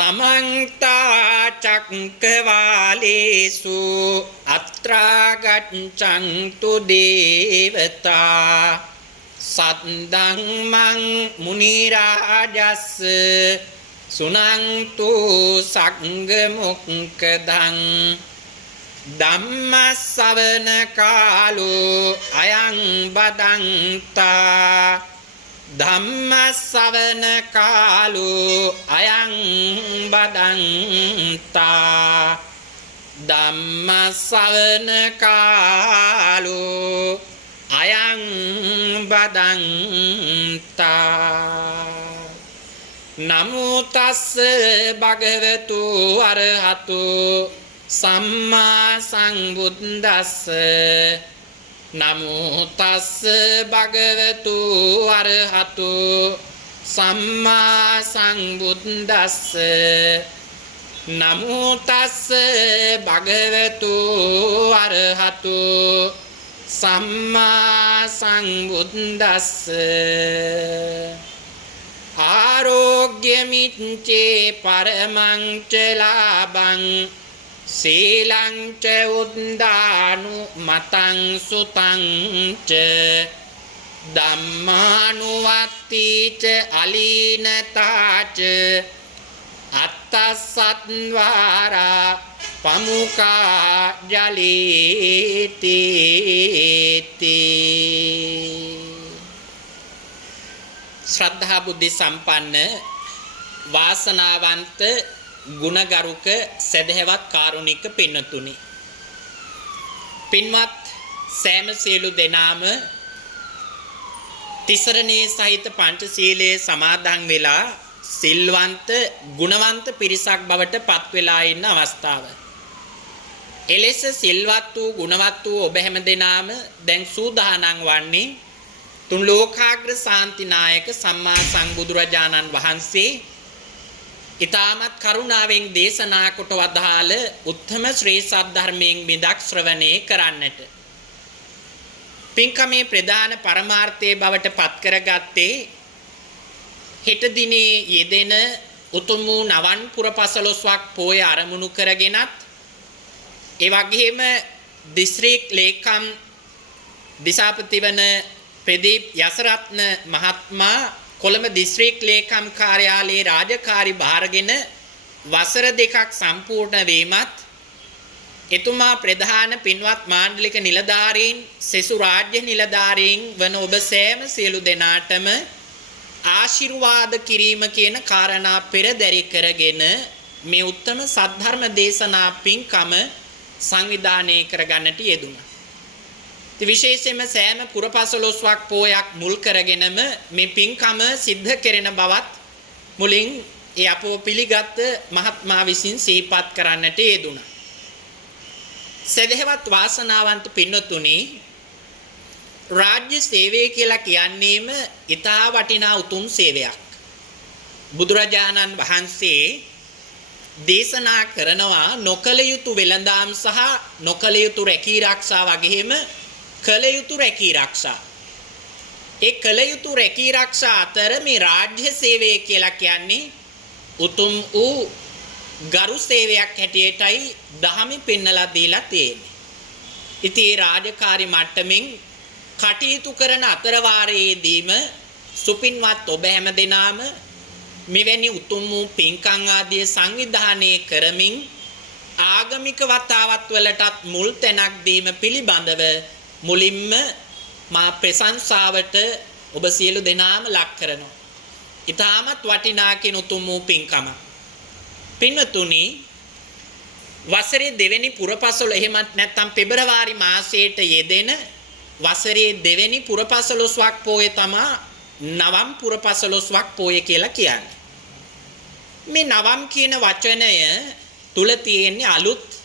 समन्ता चक्रवालेषु अत्रा गच्छन्तु देवता सद्दम्मं मुनिराजस्य सुनन्तु संगमुक्तं ධම්මස්සවන කාලෝ අයං බදන්තා ධම්මස්සවන කාලෝ අයං බදන්තා ධම්මස්සවන කාලෝ අයං බදන්තා නමෝ තස්ස භගවතු අරහතු සම්මා සංබුද්දස්ස නමෝ තස්ස භගවතු අරහතු සම්මා සංබුද්දස්ස නමෝ තස්ස භගවතු අරහතු සම්මා සංබුද්දස්ස ආරෝග්‍යමිච්ඡේ පරමං ච ලාභං සීලං ච උද්ධානු මතං සුතං ච ධම්මානුවත්ති ච අලීනතා ච අත්තසත්වාරා පමුඛා ජලීති ශ්‍රද්ධා බුද්ධ සම්පන්න වාසනාවන්ත ගුණගරුක සදහැවත් කාරුණික පින්නතුනි පින්වත් සෑම සියලු දෙනාම තිසරණේ සහිත පංචශීලයේ සමාදන් වෙලා සිල්වන්ත ගුණවන්ත පිරිසක් බවට පත් වෙලා ඉන්න අවස්ථාව. එලෙස සිල්වත් වූ ගුණවත් වූ ඔබ හැම දෙනාම දැන් සූදානම් වන්නේ තුන් ලෝකාග්‍ර ශාන්තිනායක සම්මා සම්බුදුරජාණන් වහන්සේ ඊ타මත් කරුණාවෙන් දේශනා කොට වදාළ උත්තම ශ්‍රී සද්ධර්මයෙන් මිදක් ශ්‍රවණය කරන්නට. පින්කමේ ප්‍රධාන පරමාර්ථයේ බවට පත් කරගත්තේ හෙට දිනේ යෙදෙන උතුම් වූ නවන් පුර 15ක් පෝය ආරමුණු කරගෙනත් ඒ වගේම දිස්ත්‍රික් ලේකම් දිසාපති වන ප්‍රදීප් යසරත්න මහත්මයා කොළඹ දිස්ත්‍රික් ලේකම් කාර්යාලයේ රාජකාරි භාරගෙන වසර දෙකක් සම්පූර්ණ වීමත් එතුමා ප්‍රධාන පින්වත් මාණ්ඩලික නිලධාරීන් සෙසු රාජ්‍ය නිලධාරීන් වන ඔබ සෑම සියලු දෙනාටම ආශිර්වාද කිරීම කියන කාරණා පෙරදරි කරගෙන මේ උත්තම සද්ධර්ම දේශනා පින්කම සංවිධානය කරගන්නට යෙදුණා. විශේෂයෙන්ම සෑම පුර 15ක් පෝයක් මුල් කරගෙනම මේ පින්කම සිද්ධ කෙරෙන බවත් මුලින් ඒ අපෝ පිළිගත් මහත්මා විසින් සිහිපත් කරන්නට යෙදුණා. සදහවත් වාසනාවන්ත පින්වතුනි රාජ්‍ය සේවය කියලා කියන්නේම ඊටා වටිනා උතුම් සේවයක්. බුදුරජාණන් වහන්සේ දේශනා කරනවා නොකල යුතු වෙළඳාම් සහ නොකල යුතු රැකී ආරක්ෂා වගේම කල යුතු රැකී ආරක්ෂා. ඒ කල යුතු රැකී ආරක්ෂා අතර මේ රාජ්‍ය සේවය කියලා කියන්නේ උතුම් වූ ගරු සේවයක් හැටියටයි දහමෙ පෙන්නලා දීලා තියෙන්නේ. ඉතින් ඒ රාජකාරි මට්ටමින් කටයුතු කරන අතරවාරයේදීම සුපින්වත් ඔබ හැම දෙනාම මෙවැනි උතුම් වූ පින්කම් ආදී සංවිධානය කරමින් ආගමික වතාවත් වලටත් මුල් තැනක් දීම පිළිබඳව මුලින්ම මා ප්‍රශංසාවට ඔබ සියලු දෙනාම ලක් කරනවා. ඊටමත් වටිනා කියන උතුම් වූ පින්කම. පින්වතුනි වසරේ දෙවෙනි පුරපසළොව එහෙමත් නැත්නම් පෙබරවාරි මාසයට යෙදෙන වසරේ දෙවෙනි පුරපසළොස්වක් පෝය තමයි නවම් පුරපසළොස්වක් පෝය කියලා කියන්නේ. මේ නවම් කියන වචනය තුල තියෙන්නේ අලුත්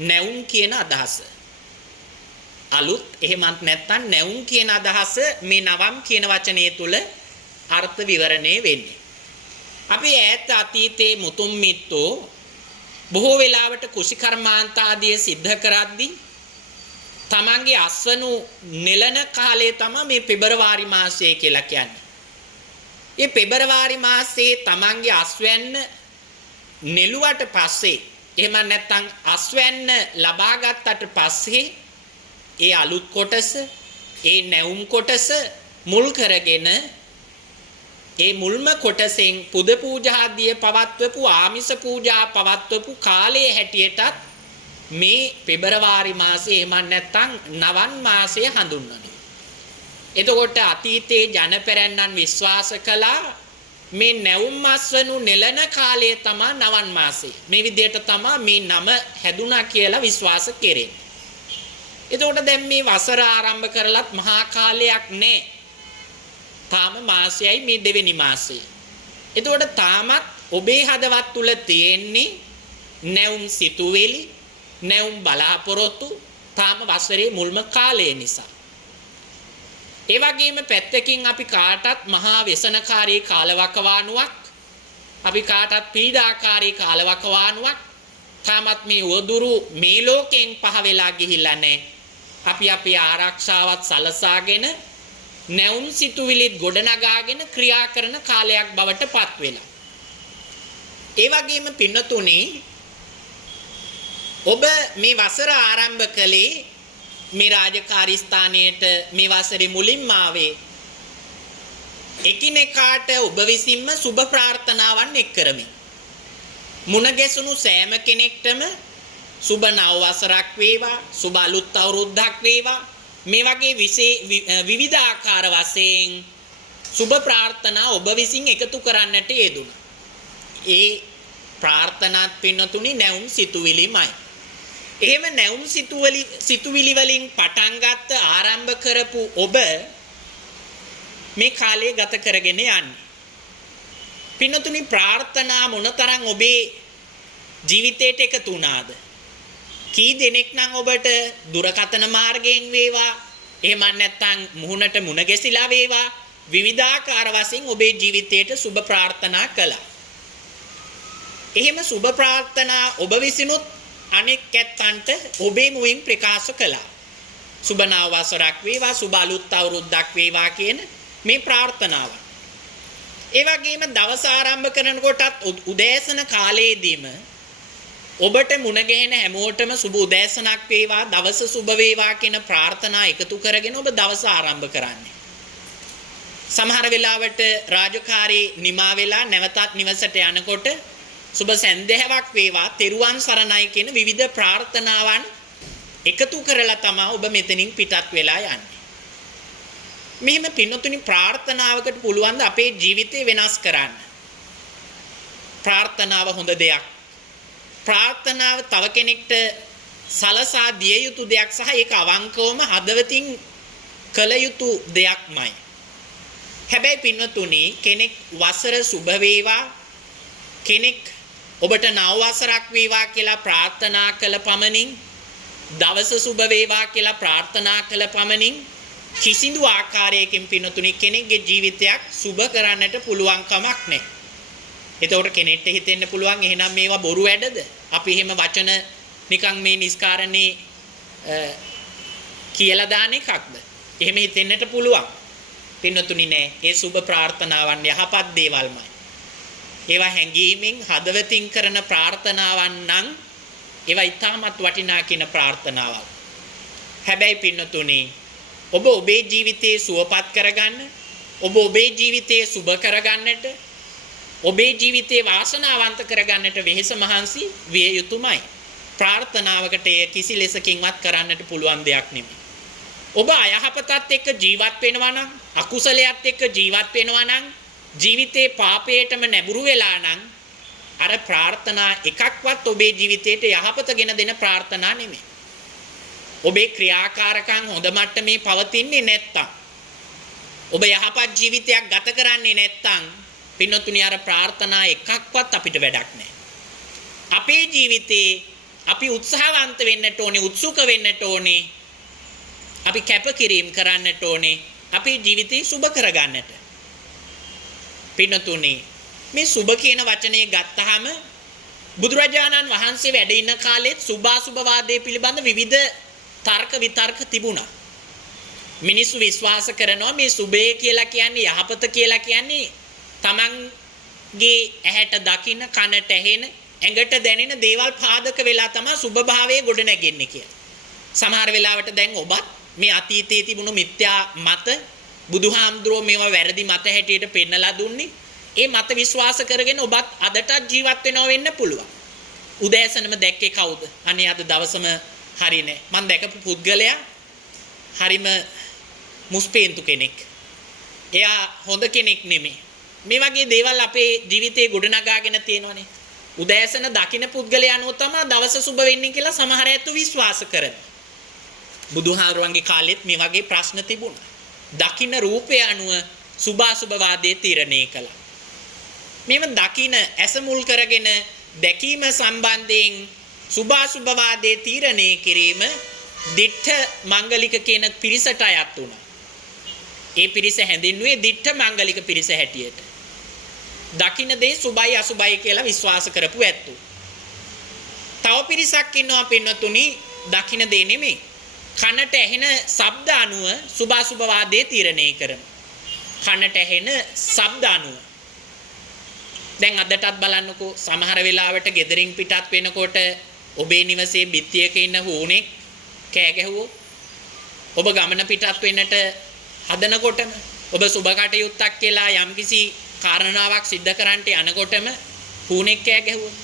නැවුම් කියන අදහස. අලුත් එහෙමත් නැත්නම් නැවුම් කියන අදහස මේ නවම් කියන වචනය තුල අර්ථ විවරණය වෙන්නේ. අපි ඈත අතීතයේ මුතුන් මිත්තෝ බොහෝ වෙලාවට කුෂිකර්මාන්ත ආදී සිද්ධ කරද්දී තමන්ගේ අස්වනු නෙලන කාලය තමයි මේ පෙබරවාරි මාසය කියලා කියන්නේ. මේ පෙබරවාරි මාසයේ තමන්ගේ අස්වැන්න නෙළුවට පස්සේ එහෙම නැත්නම් අස්වැන්න ලබා ගත්තට පස්සේ ඒ අලුත් කොටස ඒ නැවුම් කොටස මුල් කරගෙන ඒ මුල්ම කොටසෙන් පුද පූජාදිය පවත්වපු ආමිස පූජා පවත්වපු කාලයේ හැටියටත් මේ පෙබරවාරි මාසයේ එහෙම නැත්නම් නවන් මාසය හඳුන්වනවා. එතකොට අතීතයේ ජනපෙරන්නන් විශ්වාස කළා මේ නැවුම් මස්වනු නෙලන කාලය තමයි නවන් මාසය. මේ විදිහට තමයි මේ නම හැදුනා කියලා විශ්වාස කෙරේ. එතකොට දැන් මේ වසර ආරම්භ කරලත් මහා කාලයක් නැහැ. තාම මාසයයි මේ දෙවෙනි මාසය. එතකොට තාමත් ඔබේ හදවත් තුල තියෙන්නේ නැවුම් සිතුවිලි, නැවුම් බලාපොරොත්තු තාම වසරේ මුල්ම කාලය නිසා. ඒ වගේම පැත්තකින් අපි කාටත් මහා व्यसनකාරී කාලවකවානුවක්, අපි කාටත් පීඩාකාරී කාලවකවානුවක් තාමත් මේ උවදුරු මේ ලෝකයෙන් පහ වෙලා ගිහිල්ලා නැහැ. අපි අපේ ආරක්ෂාවත් සලසාගෙන නැවුම් සිතුවිලිත් ගොඩනගාගෙන ක්‍රියා කරන කාලයක් බවට පත් වෙලා. ඒ වගේම පින්නතුනි ඔබ මේ වසර ආරම්භ කළේ මේ රාජකාරී ස්ථානයේට මේ වසරේ මුලින්ම ආවේ එකිනෙකාට ඔබ විසින්ම සුබ ප්‍රාර්ථනාවන් එක් කරමින්. මුණ ගැසුණු සෑම කෙනෙක්ටම සුබ නව වසරක් වේවා, සුබ අලුත් අවුරුද්දක් වේවා, මේ වගේ විවිධාකාර වශයෙන් සුබ ප්‍රාර්ථනා ඔබ විසින් එකතු කරන්නට යෙදුණා. ඒ ප්‍රාර්ථනාත් පින්නතුනි නැවුම් සිතුවිලිමයි. එහෙම නැවුම් සිතුවිලි වලින් පටන් ගත්ත ආරම්භ කරපු ඔබ මේ කාලය ගත කරගෙන යන්නේ. පින්නතුනි ප්‍රාර්ථනා මොනතරම් ඔබේ ජීවිතයට එකතු වුණාද? කී දෙනෙක් නම් ඔබට දුරකථන මාර්ගයෙන් වේවා, එහෙම නැත්නම් මුහුණට මුණ ගැසිලා වේවා, විවිධාකාර වශයෙන් ඔබේ ජීවිතයට සුබ ප්‍රාර්ථනා කළා. එහෙම සුබ ප්‍රාර්ථනා ඔබ විසිනුත් අනෙක් ඇත්තන්ට ඔබේ මුවින් ප්‍රකාශ කළා. සුබ නව වසරක් වේවා, සුබ අලුත් අවුරුද්දක් වේවා කියන මේ ප්‍රාර්ථනාව. ඒ වගේම දවස ආරම්භ කරනකොටත් උදෑසන කාලයේදීම ඔබට මුණ ගැහෙන හැමෝටම සුබ උදෑසනක් වේවා, දවස සුබ වේවා කියන ප්‍රාර්ථනා එකතු කරගෙන ඔබ දවස ආරම්භ කරන්නේ. සමහර වෙලාවට රාජකාරී නිමා වෙලා නැවතත් නිවසට යනකොට සුබ සැන්දෑවක් වේවා, තෙරුවන් සරණයි කියන විවිධ ප්‍රාර්ථනාවන් එකතු කරලා තමයි ඔබ මෙතනින් පිටත් වෙලා යන්නේ. මෙහෙම පින්නතුනි ප්‍රාර්ථනාවකට පුළුවන් ද අපේ ජීවිතේ වෙනස් කරන්න? ප්‍රාර්ථනාව හොඳ දෙයක්. ප්‍රාර්ථනාව තව කෙනෙක්ට සලසා දිය යුතු දෙයක් සහ ඒක අවංකවම හදවතින් කළ යුතු දෙයක්මයි. හැබැයි පින්නතුනි කෙනෙක් වසර සුබ වේවා, කෙනෙක් ඔබට නව වසරක් වේවා කියලා ප්‍රාර්ථනා කළ පමණින්, දවස සුබ වේවා කියලා ප්‍රාර්ථනා කළ පමණින් කිසිදු ආකාරයකින් පින්නතුනි කෙනෙක්ගේ ජීවිතයක් සුබ කරන්නට පුළුවන් කමක් නැහැ. එතකොට කෙනෙක්ට හිතෙන්න පුළුවන් එහෙනම් මේවා බොරු වැඩද? අපි එහෙම වචන නිකන් මේ නිස්කාරණේ කියලා දාන එකක්ද? එහෙම හිතෙන්නට පුළුවන්. පින්නතුනි නෑ. ඒ සුබ ප්‍රාර්ථනාවන් යහපත් දේවල්මයි. ඒවා හැඟීමෙන් හදවතින් කරන ප්‍රාර්ථනාවන් නම් ඒවා ඉතාමත් වටිනා කියන ප්‍රාර්ථනාවක්. හැබැයි පින්නතුනි ඔබ ඔබේ ජීවිතේ සුවපත් කරගන්න, ඔබ ඔබේ ජීවිතේ සුබ කරගන්නට, ඔබේ ජීවිතේ වාසනාවන්ත කරගන්නට වෙහෙස මහන්සි විය යුතුමයි. ප්‍රාර්ථනාවකට එය කිසි ලෙසකින්වත් කරන්නට පුළුවන් දෙයක් නෙමෙයි. ඔබ අයහපතත් එක්ක ජීවත් වෙනවා නම්, අකුසලයට එක්ක ජීවත් වෙනවා නම්, ජීවිතේ පාපයටම නැඹුරු වෙලා නම් අර ප්‍රාර්ථනා එකක්වත් ඔබේ ජීවිතයට යහපතගෙන දෙන ප්‍රාර්ථනා නෙමෙයි. ඔබේ ක්‍රියාකාරකම් හොඳ මට්ටමේ පවතින්නේ නැත්තම්, ඔබ යහපත් ජීවිතයක් ගත කරන්නේ නැත්තම් පින්නතුනි අර ප්‍රාර්ථනා එකක්වත් අපිට වැඩක් නැහැ. අපේ ජීවිතේ අපි උත්සාහවන්ත වෙන්නට ඕනේ, උත්සුක වෙන්නට ඕනේ, අපි කැපකිරීම කරන්නට ඕනේ අපේ ජීවිතේ සුබ කරගන්නට. පින්නතුනි මේ සුබ කියන වචනේ ගත්තාම බුදුරජාණන් වහන්සේ වැඩ ඉන්න කාලෙත් සුභාසුභවාදයේ පිළිබඳ විවිධ තර්ක විතර්ක තිබුණා. මිනිස්සු විශ්වාස කරනවා මේ සුබේ කියලා කියන්නේ, යහපත කියලා කියන්නේ තමන්ගේ ඇහැට දකින්න, කනට ඇහෙන, ඇඟට දැනෙන දේවල් පාදක වෙලා තමයි සුභභාවයේ ගොඩ නැගෙන්නේ කියලා. සමහර වෙලාවට දැන් ඔබත් මේ අතීතයේ තිබුණු මිත්‍යා මත බුදුහාමුදුරුවෝ මේවා වැරදි මත හැටියට පෙන්නලා දුන්නේ. ඒ මත විශ්වාස කරගෙන ඔබත් අදටත් ජීවත් වෙනව වෙන්න පුළුවන්. උදෑසනම දැක්කේ කවුද? අනේ අද දවසම හරිනේ. මම දැකපු පුද්ගලයා හරිම මුස්පේන්තු කෙනෙක්. එයා හොඳ කෙනෙක් නෙමෙයි. මේ වගේ දේවල් අපේ ජීවිතේ ගොඩනගාගෙන තියෙනවනේ. උදෑසන දකින්න පුද්ගලයා අනුව තමයි දවස සුබ වෙන්නේ කියලා සමහර අයතු විශ්වාස කරනවා. බුදුහාරුවන්ගේ කාලෙත් මේ වගේ ප්‍රශ්න තිබුණා. දකින්න රූපය අනුව සුභාසුභවාදයේ තීරණය කළා. මේව දකින්න ඇස මුල් කරගෙන දැකීම සම්බන්ධයෙන් සුභාසුභවාදයේ තීරණය කිරීම දිට්ඨ මංගලික කියන පිරිසට අයත් වුණා. ඒ පිරිස හැඳින්වුවේ දිට්ඨ මංගලික පිරිස හැටියට. දකින්න දේ සුභයි අසුභයි කියලා විශ්වාස කරපු ඇත්තෝ. තව පිරිසක් ඉන්නවා පින්වතුනි දකින්න දේ නෙමෙයි. කනට ඇහෙන ශබ්ද අනුව සුභාසුභවාදයේ තීරණය කරන. කනට ඇහෙන ශබ්ද අනුව. දැන් අදටත් බලන්නකෝ සමහර වෙලාවට ගෙදරින් පිටත් වෙනකොට ඔබේ නිවසේ බිත්තියක ඉන්න හුණෙක් කෑ ගැහුවොත් ඔබ ගමන පිටත් වෙන්නට හදනකොටම ඔබ සුබ කටයුත්තක් කියලා යම්කිසි කාරණාවක් සිද්ධ කරන්නට යනකොටම හුණෙක් කෑ ගැහුවොත්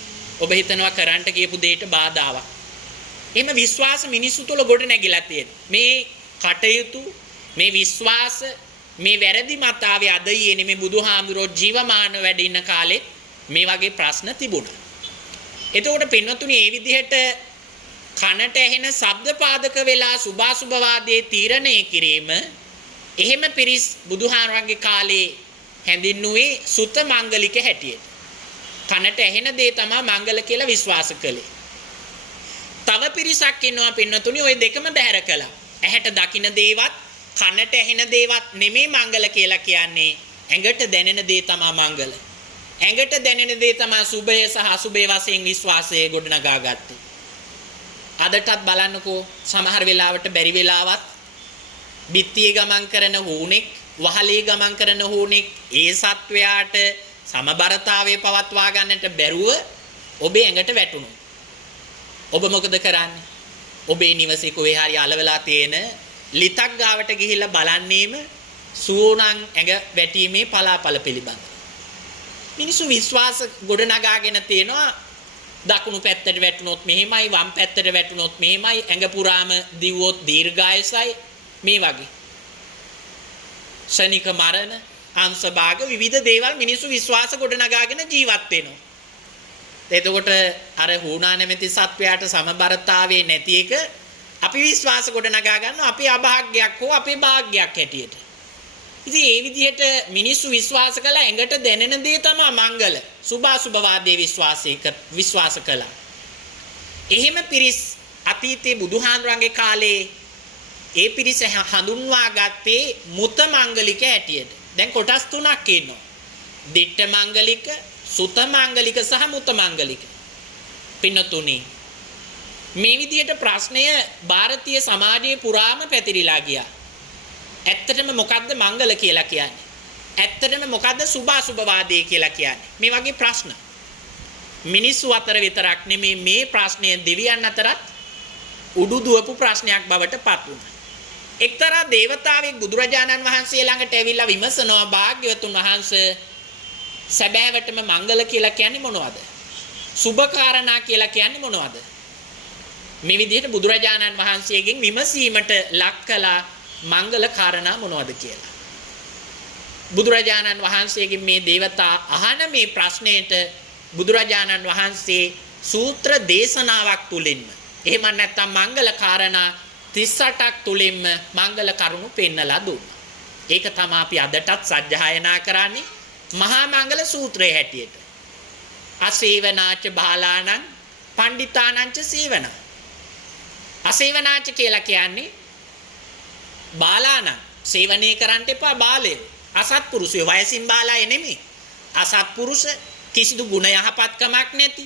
ඔබ හිතනවා කරන්නට කියපු දෙයට බාධාවක්. එහෙම විශ්වාස මිනිස්සු තුළ ගොඩ නැගිලා තියෙනවා. මේ කටයුතු මේ විශ්වාස මේ වැරදි මතාවේ අද ඊයේ මේ බුදුහාමුදුරෝ ජීවමාන වැඩ ඉන්න කාලේ මේ වගේ ප්‍රශ්න තිබුණා. එතකොට පින්වතුනි මේ විදිහට කනට ඇහෙන ශබ්ද පාදක වෙලා සුභාසුභවාදයේ තීරණය කිරීම එහෙම පිරිස් බුදුහාමුදුරන්ගේ කාලේ හැඳින්නුවේ සුත මංගලික හැටියට. කනට ඇහෙන දේ තමයි මංගල කියලා විශ්වාස කළේ. තව පිරිසක් ඉන්නවා පින්වතුනි ওই දෙකම බැහැර කළා. ඇහැට දකින්න දේවත් කනට ඇහෙන දේවත් නෙමෙයි මංගල කියලා කියන්නේ. ඇඟට දැනෙන දේ තමයි මංගල. ඇඟට දැනෙන දේ තමයි සුභය සහ අසුභය වශයෙන් විශ්වාසය ගොඩනගා ගත්තේ. අදටත් බලන්නකෝ සමහර වෙලාවට බැරි වෙලාවත් බිත්තියේ ගමන් කරන හුණෙක් වහලේ ගමන් කරන හුණෙක් ඒ සත්වයාට සමබරතාවය පවත්වා ගන්නට බැරුව ඔබේ ඇඟට වැටුණා. ඔබ මොකද කරන්නේ? ඔබේ නිවසේ කොහේ හරි අලවලා තියෙන ලිතක් ගාවට ගිහිල්ලා බලන්නේම සූණන් ඇඟ වැටීමේ පලාපල පිළිබඳ. මිනිස්සු විශ්වාස ගොඩනගාගෙන තියෙනවා දකුණු පැත්තට වැටුනොත් මෙහෙමයි වම් පැත්තට වැටුනොත් මෙහෙමයි ඇඟ පුරාම දිව්වොත් දීර්ඝායසයි මේ වගේ. ශනික මරණ අංශභාග විවිධ දේවල් මිනිස්සු විශ්වාස ගොඩනගාගෙන ජීවත් වෙනවා. එතකොට අර හුණා නැමැති සත්වයාට සමබරතාවයේ නැති එක අපි විශ්වාස ගොඩනගා ගන්නවා අපේ අභාග්‍යයක් හෝ අපේ භාග්‍යයක් හැටියට. ඉතින් මේ විදිහට මිනිස්සු විශ්වාස කළා ඇඟට දැනෙන දේ තමයි මංගල. සුභාසුභවාදයේ විශ්වාස කළා. එහෙම පිරිස් අතීතයේ බුදුහාඳුරන්ගේ කාලේ ඒ පිරිස හඳුන්වා ගත්තේ මුත මංගලික හැටියට. දැන් කොටස් තුනක් ඉන්නවා. දිට්ඨ මංගලික, සුත මංගලික සහ මුත මංගලික. පින්නතුනි මේ විදිහට ප්‍රශ්නය ಭಾರತೀಯ සමාජයේ පුරාම පැතිරිලා ගියා. ඇත්තටම මොකද්ද මංගල කියලා කියන්නේ? ඇත්තටම මොකද්ද සුභාසුභවාදී කියලා කියන්නේ? මේ වගේ ප්‍රශ්න මිනිස්සු අතර විතරක් නෙමේ මේ ප්‍රශ්නය දෙවියන් අතරත් උඩු දුවපු ප්‍රශ්නයක් බවට පත් වුණා. එක්තරා දේවතාවෙක් බුදුරජාණන් වහන්සේ ළඟට ඇවිල්ලා විමසනවා භාග්‍යවතුන් වහන්සේ සැබෑවටම මංගල කියලා කියන්නේ මොනවද? සුභකාරණා කියලා කියන්නේ මොනවද? මේ විදිහට බුදුරජාණන් වහන්සේගෙන් විමසීමට ලක් කළා මංගල කාරණා මොනවද කියලා. බුදුරජාණන් වහන්සේගෙන් මේ දේවතා අහන මේ ප්‍රශ්නයට බුදුරජාණන් වහන්සේ සූත්‍ර දේශනාවක් තුලින්ම එහෙම නැත්නම් මංගල කාරණා 38ක් තුලින්ම මංගල කරුණු පෙන්නලා දුන්නා. ඒක තමයි අපි අදටත් සජ්ජායනා කරන්නේ මහා මංගල සූත්‍රයේ හැටියට. අසේවනාච බාලාණං පණ්ඩිතානංච සේවනා. අසේවනාච කියලා කියන්නේ බාලාණං සේවනය කරන්න එපා බාලයෝ. අසත්පුරුෂයෝ වයසින් බාලයි නෙමෙයි. අසත්පුරුෂ කිසිදු ගුණ යහපත්කමක් නැති.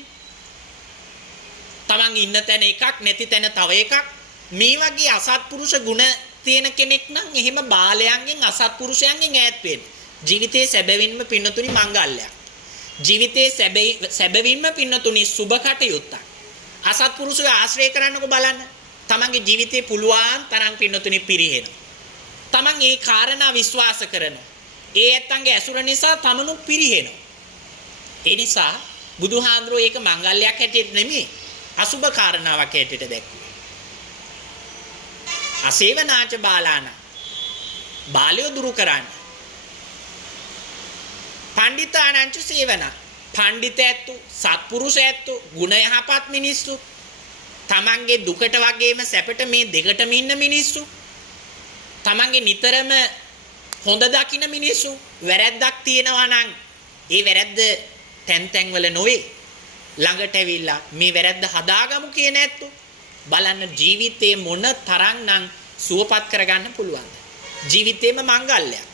තමන් ඉන්න තැන එකක් නැති තැන තව එකක්. මේ වගේ අසත්පුරුෂ ගුණ තියෙන කෙනෙක් නම් එහෙම බාලයන්ගෙන් අසත්පුරුෂයන්ගෙන් ඈත් වෙන්න. ජීවිතයේ සැබවින්ම පින්නතුනි මංගල්‍යයක්. ජීවිතයේ සැබවින්ම පින්නතුනි සුබ කටයුත්තක්. අසත්පුරුෂය ආශ්‍රය කරන්නකො බලන්න. තමන්ගේ ජීවිතේ පුළුවන් තරම් පින්නතුනි පිරිහෙනවා. තමන් ඒ කාරණා විශ්වාස කරනවා. ඒ ඇත්තන්ගේ ඇසුර නිසා තමනු පිරිහෙනවා. ඒ නිසා බුදුහාඳුරෝ ඒක මංගල්‍යයක් හැටියට නෙමෙයි අසුබ කාරණාවක් හැටියට දැක්ුවේ. අසේවනාච බාලාන බාලය දුරු කරන්න. පණ්ඩිතානංච සේවන පණ්ඩිත ඇත්තු සත්පුරුෂ ඇත්තු ගුණ යහපත් මිනිස්සු තමන්ගේ දුකට වගේම සැපට මේ දෙකටම ඉන්න මිනිස්සු තමන්ගේ නිතරම හොඳ දකින්න මිනිස්සු වැරැද්දක් තියෙනවා නම් ඒ වැරැද්ද තැන් වල නොවේ ළඟට ඇවිල්ලා මේ වැරැද්ද හදාගමු කියන ඇත්තු බලන්න ජීවිතේ මොන තරම්නම් සුවපත් කරගන්න පුළුවන්ද ජීවිතේම මංගල්‍යයක්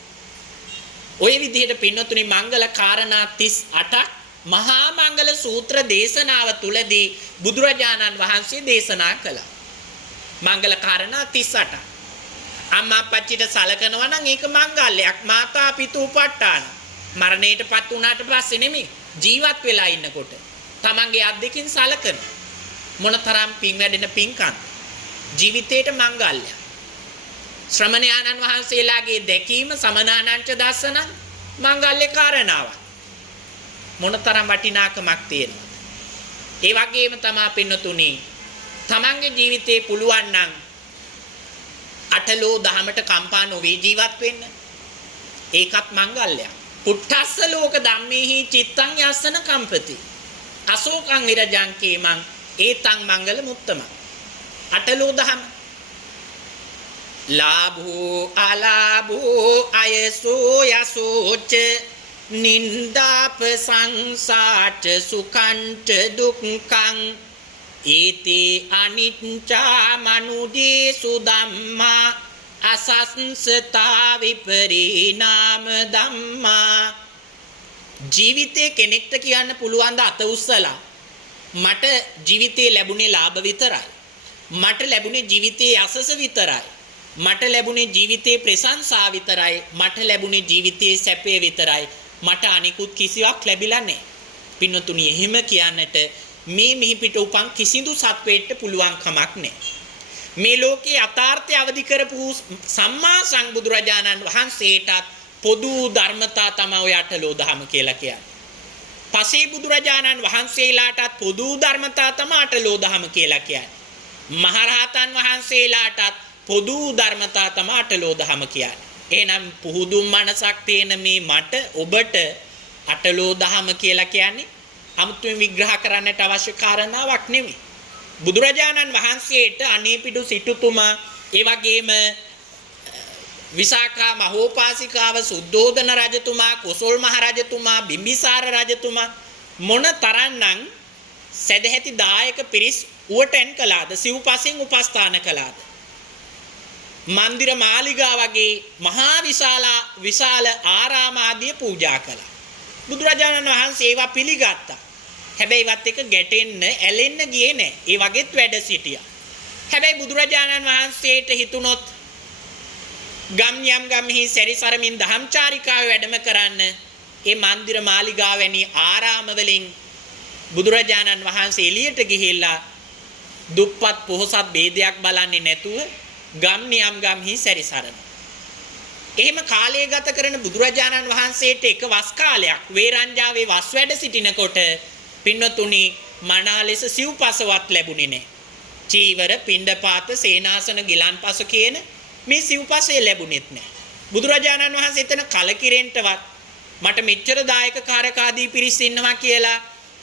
ඔය විදිහට පින්නතුනි මංගල කාරණා 38ක් මහා මංගල සූත්‍ර දේශනාව තුලදී බුදුරජාණන් වහන්සේ දේශනා කළා මංගල කාරණා 38ක් අම්මා අප්පච්චිට සලකනවා නම් ඒක මංගල්‍යයක් මාතා පිතු උපට්ඨාන මරණයටපත් වුණාට පස්සේ නෙමෙයි ජීවත් වෙලා ඉන්නකොට තමන්ගේ අත් දෙකින් සලකන මොනතරම් පින් වැඩෙන පින්කම් ජීවිතේට මංගල්‍යයක් ශ්‍රමණයාණන් වහන්සේලාගේ දැකීම සමනානංච දස්සන මංගල්‍ය කාරණාවක් මොනතරම් වටිනාකමක් තියෙනවද ඒ වගේම තමයි පින්නතුනි තමන්ගේ ජීවිතේ පුළුවන් නම් අටලෝ දහමට කම්පා නොවේ ජීවත් වෙන්න ඒකත් මංගල්‍යයක් පුට්ඨස්ස ලෝක ධම්මේහි චිත්තං යස්සන කම්පති අශෝකං විරජං කේමං ඒතං මංගල මුත්තම අටලෝ දහම ලාභෝ අලාභෝ අයසෝ යසෝච නින්දාප සංසාච සුඛංච දුක්ඛං ඒතේ අනිච්චා මනුදේසු ධම්මා අසංසතා විපරිණාම ධම්මා ජීවිතේ කෙනෙක්ට කියන්න පුළුවන් ද අත උස්සලා මට ජීවිතේ ලැබුණේ ලාභ විතරයි මට ලැබුණේ ජීවිතේ යසස විතරයි මට ලැබුණේ ජීවිතේ ප්‍රශංසා විතරයි මට ලැබුණේ ජීවිතේ සැපේ විතරයි මට අනිකුත් කිසිවක් ලැබිලා නැහැ පින්නතුණි එහෙම කියන්නට මේ මිහි පිට උපන් කිසිදු සත්වයට පුළුවන් කමක් නැහැ මේ ලෝකේ යථාර්ථය අවදි කරපු සම්මා සම්බුදුරජාණන් වහන්සේටත් පොදු ධර්මතා තමයි ඔය අටලෝ දහම කියලා කියන්නේ. පසේ බුදුරජාණන් වහන්සේලාටත් පොදු ධර්මතා තමයි අටලෝ දහම කියලා කියන්නේ. මහරහතන් වහන්සේලාටත් පොදු ධර්මතා තමයි අටලෝ දහම කියන්නේ. එහෙනම් පුහුදුම් මනසක් තියෙන මේ මට ඔබට අටලෝ දහම කියලා කියන්නේ අමුතුවෙන් විග්‍රහ කරන්නට අවශ්‍ය කාරණාවක් නෙමෙයි. බුදුරජාණන් වහන්සේට අනේපිඩු සිටුතුමා ඒ වගේම විසාකා මහෝපාසිකාව සුද්ධෝදන රජතුමා කොසල් මහ රජතුමා බිම්බිසාර රජතුමා මොන තරම්නම් සදැහැති දායක පිරිස් උවටෙන් කළාද සිව්පසින් උපස්ථාන කළාද මන්දිර මාලිගා වගේ මහා විශාල ආරාම ආදී පූජා කළා බුදුරජාණන් වහන්සේ ඒවා පිළිගත්තා හැබැයි වත් එක ගැටෙන්න ඇලෙන්න ගියේ නැහැ. ඒ වගේත් වැඩ සිටියා. හැබැයි බුදුරජාණන් වහන්සේට හිතුනොත් ගම්යම්ගම්හි සැරිසරමින් ධම්චාරිකාවේ වැඩම කරන්න ඒ මන්දිර මාලිගා වැනි ආරාම වලින් බුදුරජාණන් වහන්සේ එළියට ගිහිල්ලා දුප්පත් පොහොසත් ભેදයක් බලන්නේ නැතුව ගම්යම්ගම්හි සැරිසරන. එහෙම කාලය ගත කරන බුදුරජාණන් වහන්සේට එක වස් කාලයක් වේරංජාවේ වස් වැඩ සිටිනකොට පින්නතුනි මනා ලෙස සිව්පසවත් ලැබුණේ නැහැ. චීවර, පිණ්ඩපාත, සේනාසන, ගිලන්පස කියන මේ සිව්පසේ ලැබුණෙත් නැහැ. බුදුරජාණන් වහන්සේ එතන කලකිරෙන්නවත් මට මෙච්චර දායක කාර්යකාදී පිරිස් ඉන්නවා කියලා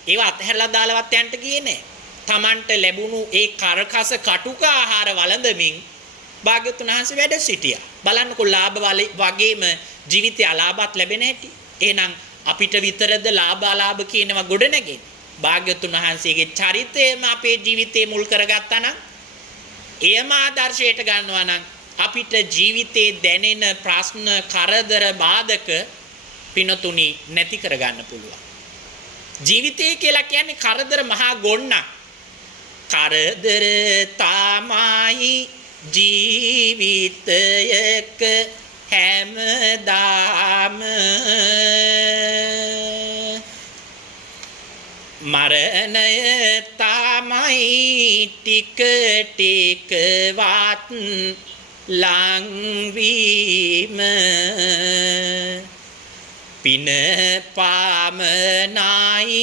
ඒව අතහැරලා දාලවත් යන්න ගියේ නැහැ. Tamanට ලැබුණු ඒ කරකස කටුක ආහාර වළඳමින් භාග්‍යවතුන් වහන්සේ වැඩ සිටියා. බලන්නකෝ ලාභ වගේම ජීවිතය අලාභත් ලැබෙන හැටි. එහෙනම් අපිට විතරද ලාභ අලාභ කියනවා ගොඩ නැගෙන්නේ. භාග්‍යවතුන් වහන්සේගේ චරිතයම අපේ ජීවිතේ මුල් කරගත්තා නම් එයම ආදර්ශයට ගන්නවා නම් අපිට ජීවිතේ දැනෙන ප්‍රශ්න කරදර බාධක පිනතුණි නැති කරගන්න පුළුවන්. ජීවිතය කියලා කියන්නේ කරදර මහා ගොන්නක්. කරදර තමයි ජීවිතයක හැමදාම මරණය තමයි ටික ටිකවත් ලංවීම පින පාමනයි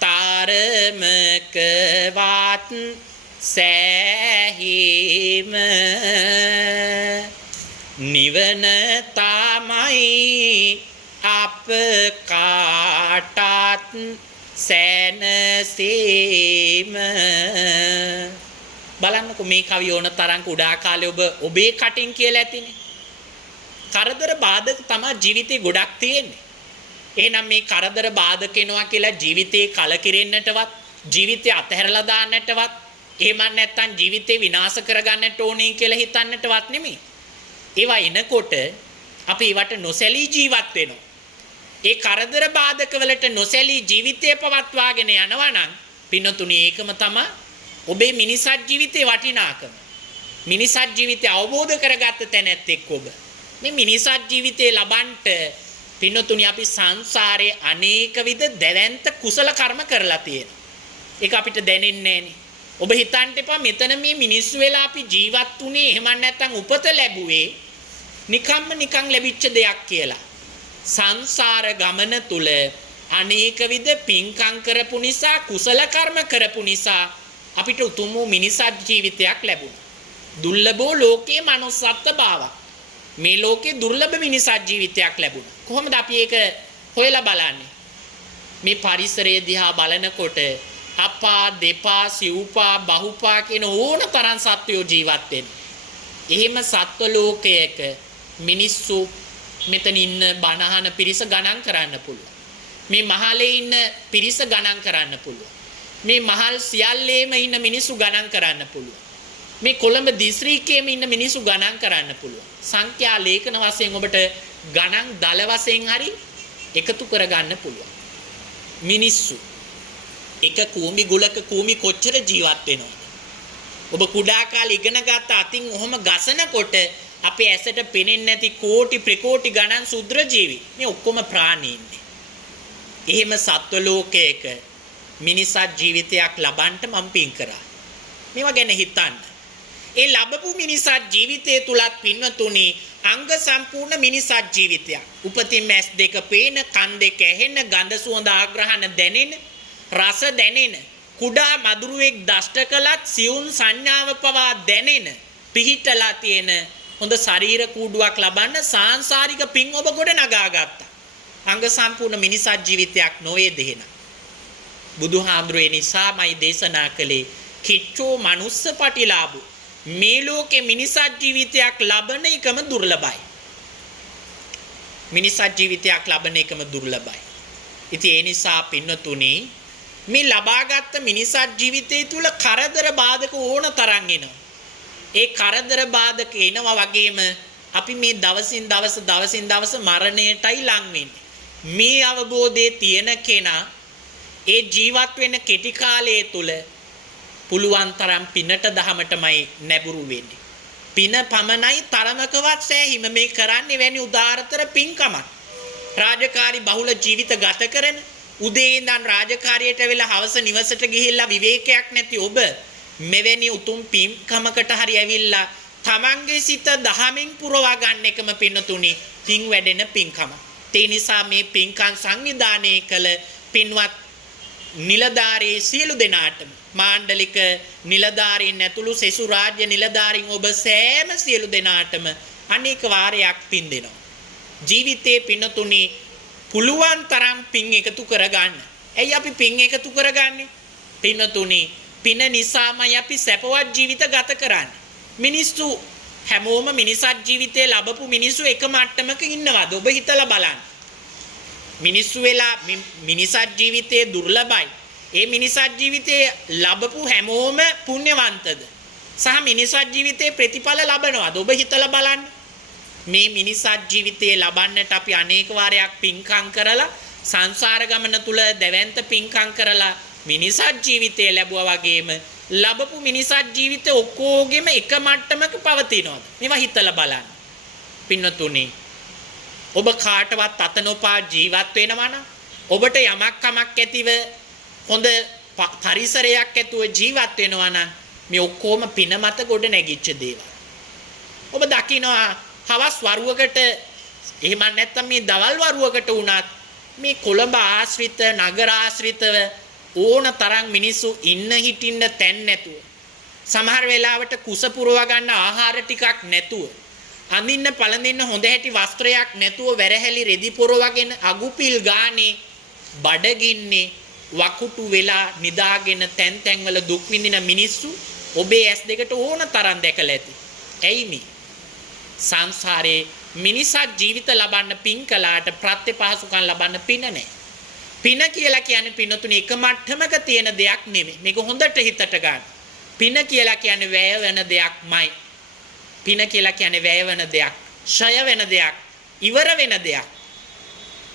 තරමකවත් සෑහීම නිවන තමයි අප කාටත් සැනසීම බලන්නකො මේ කවිය ඕන තරම් කුඩා කාලේ ඔබේ කටින් කියලා ඇතිනේ කරදර බාධක තමයි ජීවිතේ ගොඩක් තියෙන්නේ එහෙනම් මේ කරදර බාධක එනවා කියලා ජීවිතේ කලකිරෙන්නටවත් ජීවිතේ අතහැරලා දාන්නටවත් එහෙම නැත්නම් ජීවිතේ විනාශ කරගන්නට ඕනේ කියලා හිතන්නටවත් නෙමෙයි ඒවා එනකොට අපි ඒවට නොසැලී ජීවත් වෙනවා ඒ කරදර බාධක වලට නොසැලී ජීවිතය පවත්වාගෙන යනවා නම් පින්නතුනි ඒකම තමයි ඔබේ මිනිසත් ජීවිතේ වටිනාකම මිනිසත් ජීවිතය අවබෝධ කරගත්ත තැනැත්තෙක් ඔබ මේ මිනිසත් ජීවිතේ ලබන්නට පින්නතුනි අපි සංසාරේ අනේක විද දැවැන්ත කුසල කර්ම කරලා තියෙනවා ඒක අපිට දැනෙන්නේ නැහනේ ඔබ හිතන්න එපා මෙතන මේ මිනිස්සු වෙලා අපි ජීවත් වුණේ එහෙම නැත්නම් උපත ලැබුවේ නිකන් ලැබිච්ච දෙයක් කියලා සංසාර ගමන තුල අනේක විද පින්කම් කරපු නිසා කුසල කර්ම කරපු නිසා අපිට උතුම් වූ මිනිසත් ජීවිතයක් ලැබුණා. දුර්ලභෝ ලෝකේ manussත්ත්ව භාව. මේ ලෝකේ දුර්ලභ මිනිසත් ජීවිතයක් ලැබුණා. කොහොමද අපි ඒක හොයලා බලන්නේ? මේ පරිසරය දිහා බලනකොට අපා දෙපා සිව්පා බහුපා කියන ඕන තරම් සත්වයෝ ජීවත් වෙනවා. එහෙම සත්ව ලෝකයක මිනිස්සු මෙතන ඉන්න බණහන පිරිස ගණන් කරන්න පුළුවන්. මේ මහලේ ඉන්න පිරිස ගණන් කරන්න පුළුවන්. මේ මහල් සියල්ලේම ඉන්න මිනිස්සු ගණන් කරන්න පුළුවන්. මේ කොළඹ දිස්ත්‍රික්කයේම ඉන්න මිනිස්සු ගණන් කරන්න පුළුවන්. සංඛ්‍යා ලේඛන වශයෙන් ඔබට ගණන් දල වශයෙන් හරි එකතු කරගන්න පුළුවන්. මිනිස්සු එක කූඹි ගුලක කූඹි කොච්චර ජීවත් වෙනවද? ඔබ කුඩා කාලේ ඉගෙන ගත්ත අතින් ඔහොම ගසනකොට අපේ ඇසට පෙනෙන්නේ නැති කෝටි ප්‍රකෝටි ගණන් සුද්‍ර ජීවි මේ ඔක්කොම ප්‍රාණීන්නේ. එහෙම සත්ව ලෝකයක මිනිසත් ජීවිතයක් ලබන්න මම පින් කරා. මේවා ගැන හිතන්න. ඒ ලැබපු මිනිසත් ජීවිතය තුලත් පින්වතුනි අංග සම්පූර්ණ මිනිසත් ජීවිතයක්. උපතින් මැස් දෙක පේන, කන් දෙක ඇහෙන, ගඳ සුවඳ ආග්‍රහණ දැනෙන, රස දැනෙන, කුඩා මදුරුවෙක් දෂ්ට කළත් සියුම් සංඥාව පවා දැනෙන, පිහිටලා තියෙන හොඳ ශරීර කූඩුවක් ලබන්න සාංශාරික පින් ඔබ ගොඩ නගා ගත්තා. අංග සම්පූර්ණ මිනිසත් ජීවිතයක් නොවේ දෙහෙන. බුදුහාමුදුරේ නිසාමයි දේශනා කළේ කිච්චෝ මනුස්ස පටිලාභු. මේ ලෝකේ මිනිසත් ජීවිතයක් ලබන එකම දුර්ලභයි. මිනිසත් ජීවිතයක් ලබන එකම දුර්ලභයි. ඉතින් ඒ නිසා පින්නතුනි මේ ලබාගත් මිනිසත් ජීවිතය තුල කරදර බාධක ඕන තරම් එනවා. ඒ කරදර බාධක එනවා වගේම අපි මේ දවසින් දවස මරණයටයි ලං වෙන්නේ. මේ අවබෝධයේ තියෙන කෙනා ඒ ජීවත් වෙන කෙටි කාලය තුල පුළුවන් තරම් පිනට දහමටමයි නැඹුරු වෙන්නේ. පින පමණයි තරමකවත් සෑහීම මේ කරන්නේ වැනි උදාාරතර පින්කමක්. රාජකාරී බහුල ජීවිත ගත කරන උදේ ඉඳන් රාජකාරියට වෙලා හවස නිවසට ගිහිල්ලා විවේකයක් නැති ඔබ මෙවැනි උතුම් පින්කමකට හරි ඇවිල්ලා තමන්ගේ සිත දහමින් පුරවා ගන්න එකම පින්නතුනි පින් වැඩෙන පින්කම. ඒ නිසා මේ පින්කම් සංවිධානය කළ පින්වත් නිලධාරී සියලු දෙනාටම මාණ්ඩලික නිලධාරීන් ඇතුළු සෙසු රාජ්‍ය නිලධාරීන් ඔබ සෑම සියලු දෙනාටම අනේක වාරයක් පින් දෙනවා. ජීවිතේ පින්නතුනි පුළුවන් තරම් පින් එකතු කරගන්න. ඇයි අපි පින් එකතු කරගන්නේ? පින්නතුනි පින නිසාමයි අපි සැපවත් ජීවිත ගත කරන්නේ. මිනිස්සු හැමෝම මිනිසත් ජීවිතේ ලැබපු මිනිස්සු එක මට්ටමක ඉන්නවද? ඔබ හිතලා බලන්න. මිනිස්සු වෙලා මිනිසත් ජීවිතේ දුර්ලභයි. ඒ මිනිසත් ජීවිතේ ලැබපු හැමෝම පුණ්‍යවන්තද? සහ මිනිසත් ජීවිතේ ප්‍රතිඵල ලබනවද? ඔබ හිතලා බලන්න. මේ මිනිසත් ජීවිතේ ලබන්නට අපි අනේක වාරයක් පින්කම් කරලා සංසාර ගමන තුල දැවැන්ත පින්කම් කරලා මිනිසත් ජීවිතය ලැබුවා වගේම ලැබපු මිනිසත් ජීවිතය ඔක්කොගෙම එක මට්ටමක පවතිනවද? මේවා හිතලා බලන්න. පින්නතුනි ඔබ කාටවත් අත නොපා ජීවත් වෙනවා නම් ඔබට යමක් කමක් ඇතිව හොඳ පරිසරයක් ඇතුව ජීවත් වෙනවා නම් මේ ඔක්කොම පින මත ගොඩ නැගිච්ච දේවල්. ඔබ දකිනවා හවස් වරුවකට එහෙම නැත්නම් මේ දවල් වරුවකට වුණත් මේ කොළඹ ආශ්‍රිත නගර ආශ්‍රිතව ඕන තරම් මිනිස්සු ඉන්න හිටින්න තැන් නැතුව සමහර වෙලාවට කුස පුරව ගන්න ආහාර ටිකක් නැතුව අඳින්න පළඳින්න හොඳ හැටි වස්ත්‍රයක් නැතුව වැරහැලි රෙදි පොරවගෙන අගුපිල් ගානේ බඩගින්නේ වකුටු වෙලා නිදාගෙන තැන් තැන්වල දුක් විඳින මිනිස්සු ඔබේ ඇස් දෙකට ඕන තරම් දැකලා ඇති. ඇයි මේ සංසාරේ මිනිසා ජීවිත ලබන්න පින් කළාට ප්‍රත්‍යපහසුකම් ලබන්න පින නැහැ. පින කියලා කියන්නේ පිනතුනේ එක මට්ටමක තියෙන දෙයක් නෙමෙයි. මේක හොඳට හිතට ගන්න. පින කියලා කියන්නේ වැය වෙන දෙයක්මයි. පින කියලා කියන්නේ වැය වෙන දෙයක්, ඡය වෙන දෙයක්, ඉවර වෙන දෙයක්.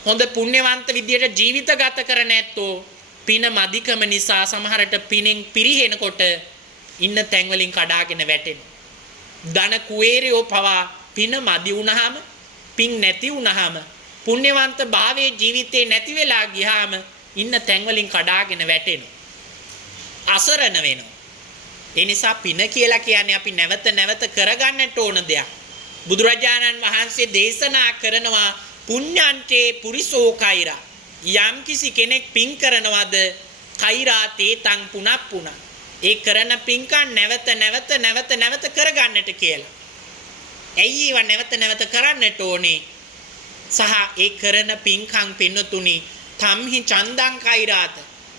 හොඳ පුණ්‍යවන්ත විදියට ජීවිත ගත කර නැත්තෝ පින මදිකම නිසා සමහරට පිනෙන් පිරිහෙනකොට ඉන්න තැන් වලින් කඩාගෙන වැටෙනවා. ධන කුවේරයෝ පවා පින මදි වුණාම, පින් නැති වුණාම, පුණ්‍යවන්ත භාවයේ ජීවිතේ නැති වෙලා ගියාම ඉන්න තැන් වලින් කඩාගෙන වැටෙනවා. අසරණ වෙනවා. ඒ නිසා පින කියලා කියන්නේ අපි නැවත නැවත කරගන්නට ඕන දෙයක්. බුදුරජාණන් වහන්සේ දේශනා කරනවා පුඤ්ඤාන්තේ පුරිසෝ කෛරා. යම් කිසි කෙනෙක් පින් කරනවද කෛරා තේතං පුනප්පුන. ඒ කරන පින්කම් නැවත නැවත නැවත නැවත කරගන්නට කියලා. ඇයි ඒව නැවත නැවත කරන්නට ඕනේ? සහ ඒ කරන පින්කම් පින්නතුනි තම්හි චන්දං කෛරාත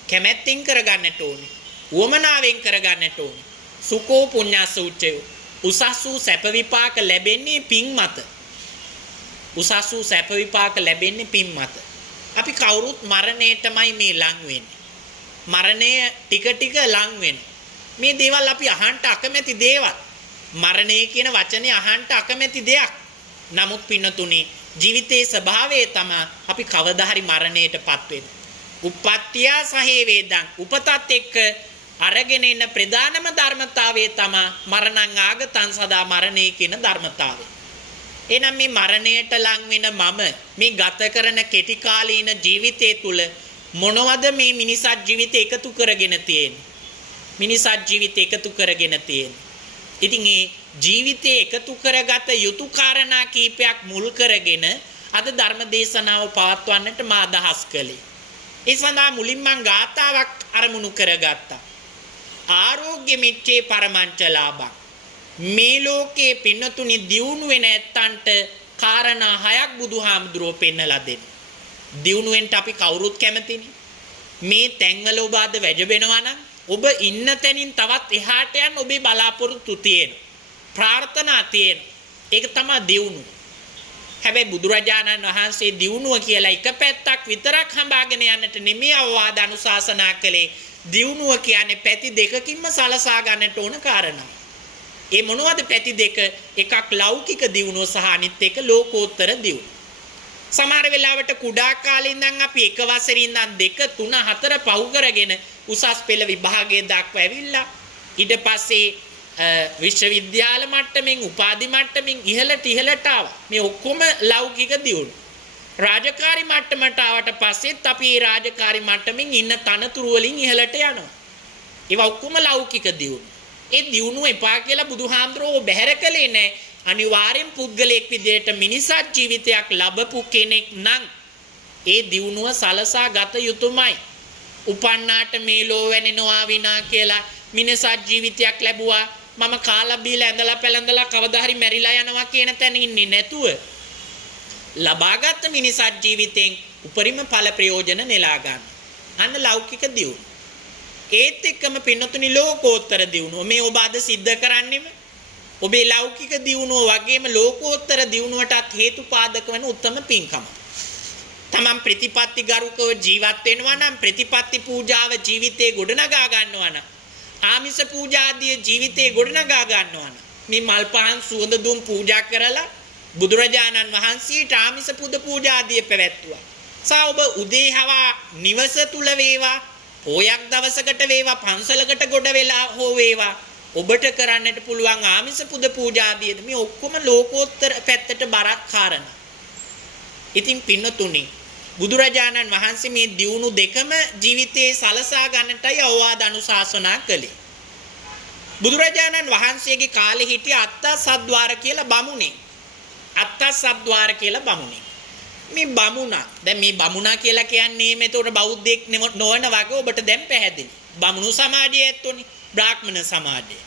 කැමැත්තෙන් කරගන්නට ඕනේ. උවමනාවෙන් කරගන්නට ඕනේ. සුකෝ පුඤ්ඤස්ස උච්චයෝ. උසස් වූ සැප විපාක ලැබෙන්නේ පින් මත. උසස් වූ සැප විපාක ලැබෙන්නේ පින් මත. අපි කවුරුත් මරණයටමයි මේ ලං වෙන්නේ. මරණය ටික ටික ලං වෙනවා. මේ දේවල් අපි අහන්න අකමැති දේවල්. මරණය කියන වචනේ අහන්න අකමැති දෙයක්. නමුත් පින්නතුනේ ජීවිතයේ ස්වභාවය තමයි අපි කවදා හරි මරණයටපත් වෙන්නේ. උප්පත්තිය සහේ වේදං උපතත් එක්ක අරගෙන ඉන්න ප්‍රධානම ධර්මතාවය තමයි මරණං ආගතං සදා මරණය කියන ධර්මතාවය. එහෙනම් මේ මරණයට ලං වෙන මම මේ ගත කරන කෙටි කාලීන ජීවිතය තුළ මොනවද මේ මිනිසත් ජීවිතය එකතු කරගෙන තියෙන්නේ? මිනිසත් ජීවිතය එකතු කරගෙන තියෙන්නේ. ඉතින් මේ ජීවිතය එකතු කරගත යුතු කාරණා කීපයක් මුල් කරගෙන අද ධර්ම දේශනාව පවත්වන්නට මා අදහස් කළේ. ඒ සඳහා මුලින්ම ගාථාවක් අරමුණු කරගත්තා. ආරෝග්‍ය මිච්ඡේ පරමංච ලාභං. මේ ලෝකේ පින්නතුනි දියුණු වෙන ඇත්තන්ට කාරණා හයක් බුදුහාමුදුරුවෝ පෙන්නලා දෙනවා. දියුණු වෙන්න අපි කවුරුත් කැමතිනේ. මේ තැන්වල ඔබ අද වැජබෙනවා නම් ඔබ ඉන්න තැනින් තවත් එහාට යන්න ඔබේ බලාපොරොත්තු තියෙනවා. ප්‍රාර්ථනා තියෙනවා. ඒක තමයි දියුණුව. හැබැයි බුදුරජාණන් වහන්සේ දියුණුව කියලා එක පැත්තක් විතරක් හඹාගෙන යන්නට නෙමෙයි අවවාද අනුශාසනා කළේ. දියුණුව කියන්නේ පැති දෙකකින්ම සලසා ගන්නට ඕන කාරණා. ඒ මොනවද පැති දෙක? එකක් ලෞකික දියුණුව සහ අනිත් එක ලෝකෝත්තර දියුණුව. සමහර වෙලාවට කුඩා කාලේ ඉඳන් අපි එක වසරේ ඉඳන් 2 3 4 පහු කරගෙන උසස් පෙළ විභාගයේ දක්වා ඇවිල්ලා ඊට පස්සේ විශ්වවිද්‍යාල මට්ටමින් උපාධි මට්ටමින් ඉහළට ආවා. මේ ඔක්කොම ලෞකික දියුණුව. රාජකාරී මට්ටමට ආවට පස්සෙත් අපි මේ රාජකාරී මට්ටමින් ඉන්න තනතුරු වලින් ඉහළට යනවා. ඒවා ඔක්කොම ලෞකික දියුණුව. ඒ දියුණුව එපා කියලා බුදුහාමුදුරුවෝ බැහැර කළේ නැහැ. අනිවාර්යෙන් පුද්ගලයෙක් විදිහට මිනිසත් ජීවිතයක් ලැබපු කෙනෙක් නම් ඒ දියුණුව සලසා ගත යුතුමයි. උපන්නාට මේ ලෝ වෙනෙනවා විනා කියලා මිනිසත් ජීවිතයක් ලැබුවා මම කාලා බීලා ඇඳලා පැලඳලා කවදා හරි මැරිලා යනවා කියන තැන ඉන්නේ නැතුව ලබාගත් මිනිසත් ජීවිතෙන් උපරිම ඵල ප්‍රයෝජන නෙලා ගන්න. අන්න ලෞකික දියුණුව. ඒත් එක්කම පින්නතුනි ලෝකෝත්තර දියුණුව මේ ඔබ අද සිද්ධ කරන්නේම ඔබේ ලෞකික දියුණුව වගේම ලෝකෝත්තර දියුණුවටත් හේතුපාදක වෙන උත්තම පින්කම. තමන් ප්‍රතිපත්ති ගරුකව ජීවත් වෙනවා නම් ප්‍රතිපත්ති පූජාව ජීවිතේ ගොඩනගා ගන්නවා නම් ආමිස පූජාදී ජීවිතේ ගොඩනගා ගන්නවා නම් මේ මල් පහන් සුවඳ දුම් පූජා කරලා බුදුරජාණන් වහන්සේට ආමිස පුද පූජාදී පැවැත්තුවා. සා ඔබ උදේ හවා නිවස තුල වේවා පොයක් දවසකට වේවා පන්සලකට ගොඩ වෙලා හෝ වේවා ඔබට කරන්නට පුළුවන් ආමිස පුද පූජාදී මේ ඔක්කොම ලෝකෝත්තර පැත්තට බරක් කාරණා. ඉතින් පින්නතුනි බුදුරජාණන් වහන්සේ මේ දියුණු දෙකම ජීවිතයේ සලසා ගන්නටයි අවවාද අනුශාසනා කළේ. බුදුරජාණන් වහන්සේගේ කාලේ හිටිය අත්තසද්වාර කියලා බමුණෙක්. අත්තසද්වාර කියලා බමුණෙක්. මේ බමුණා දැන් මේ බමුණා කියලා කියන්නේ මේතොර බෞද්ධෙක් නොවන වගේ ඔබට දැන් පැහැදිලි. බමුණු සමාජයේ ඇත්තෝනේ බ්‍රාහ්මණ සමාජයේ.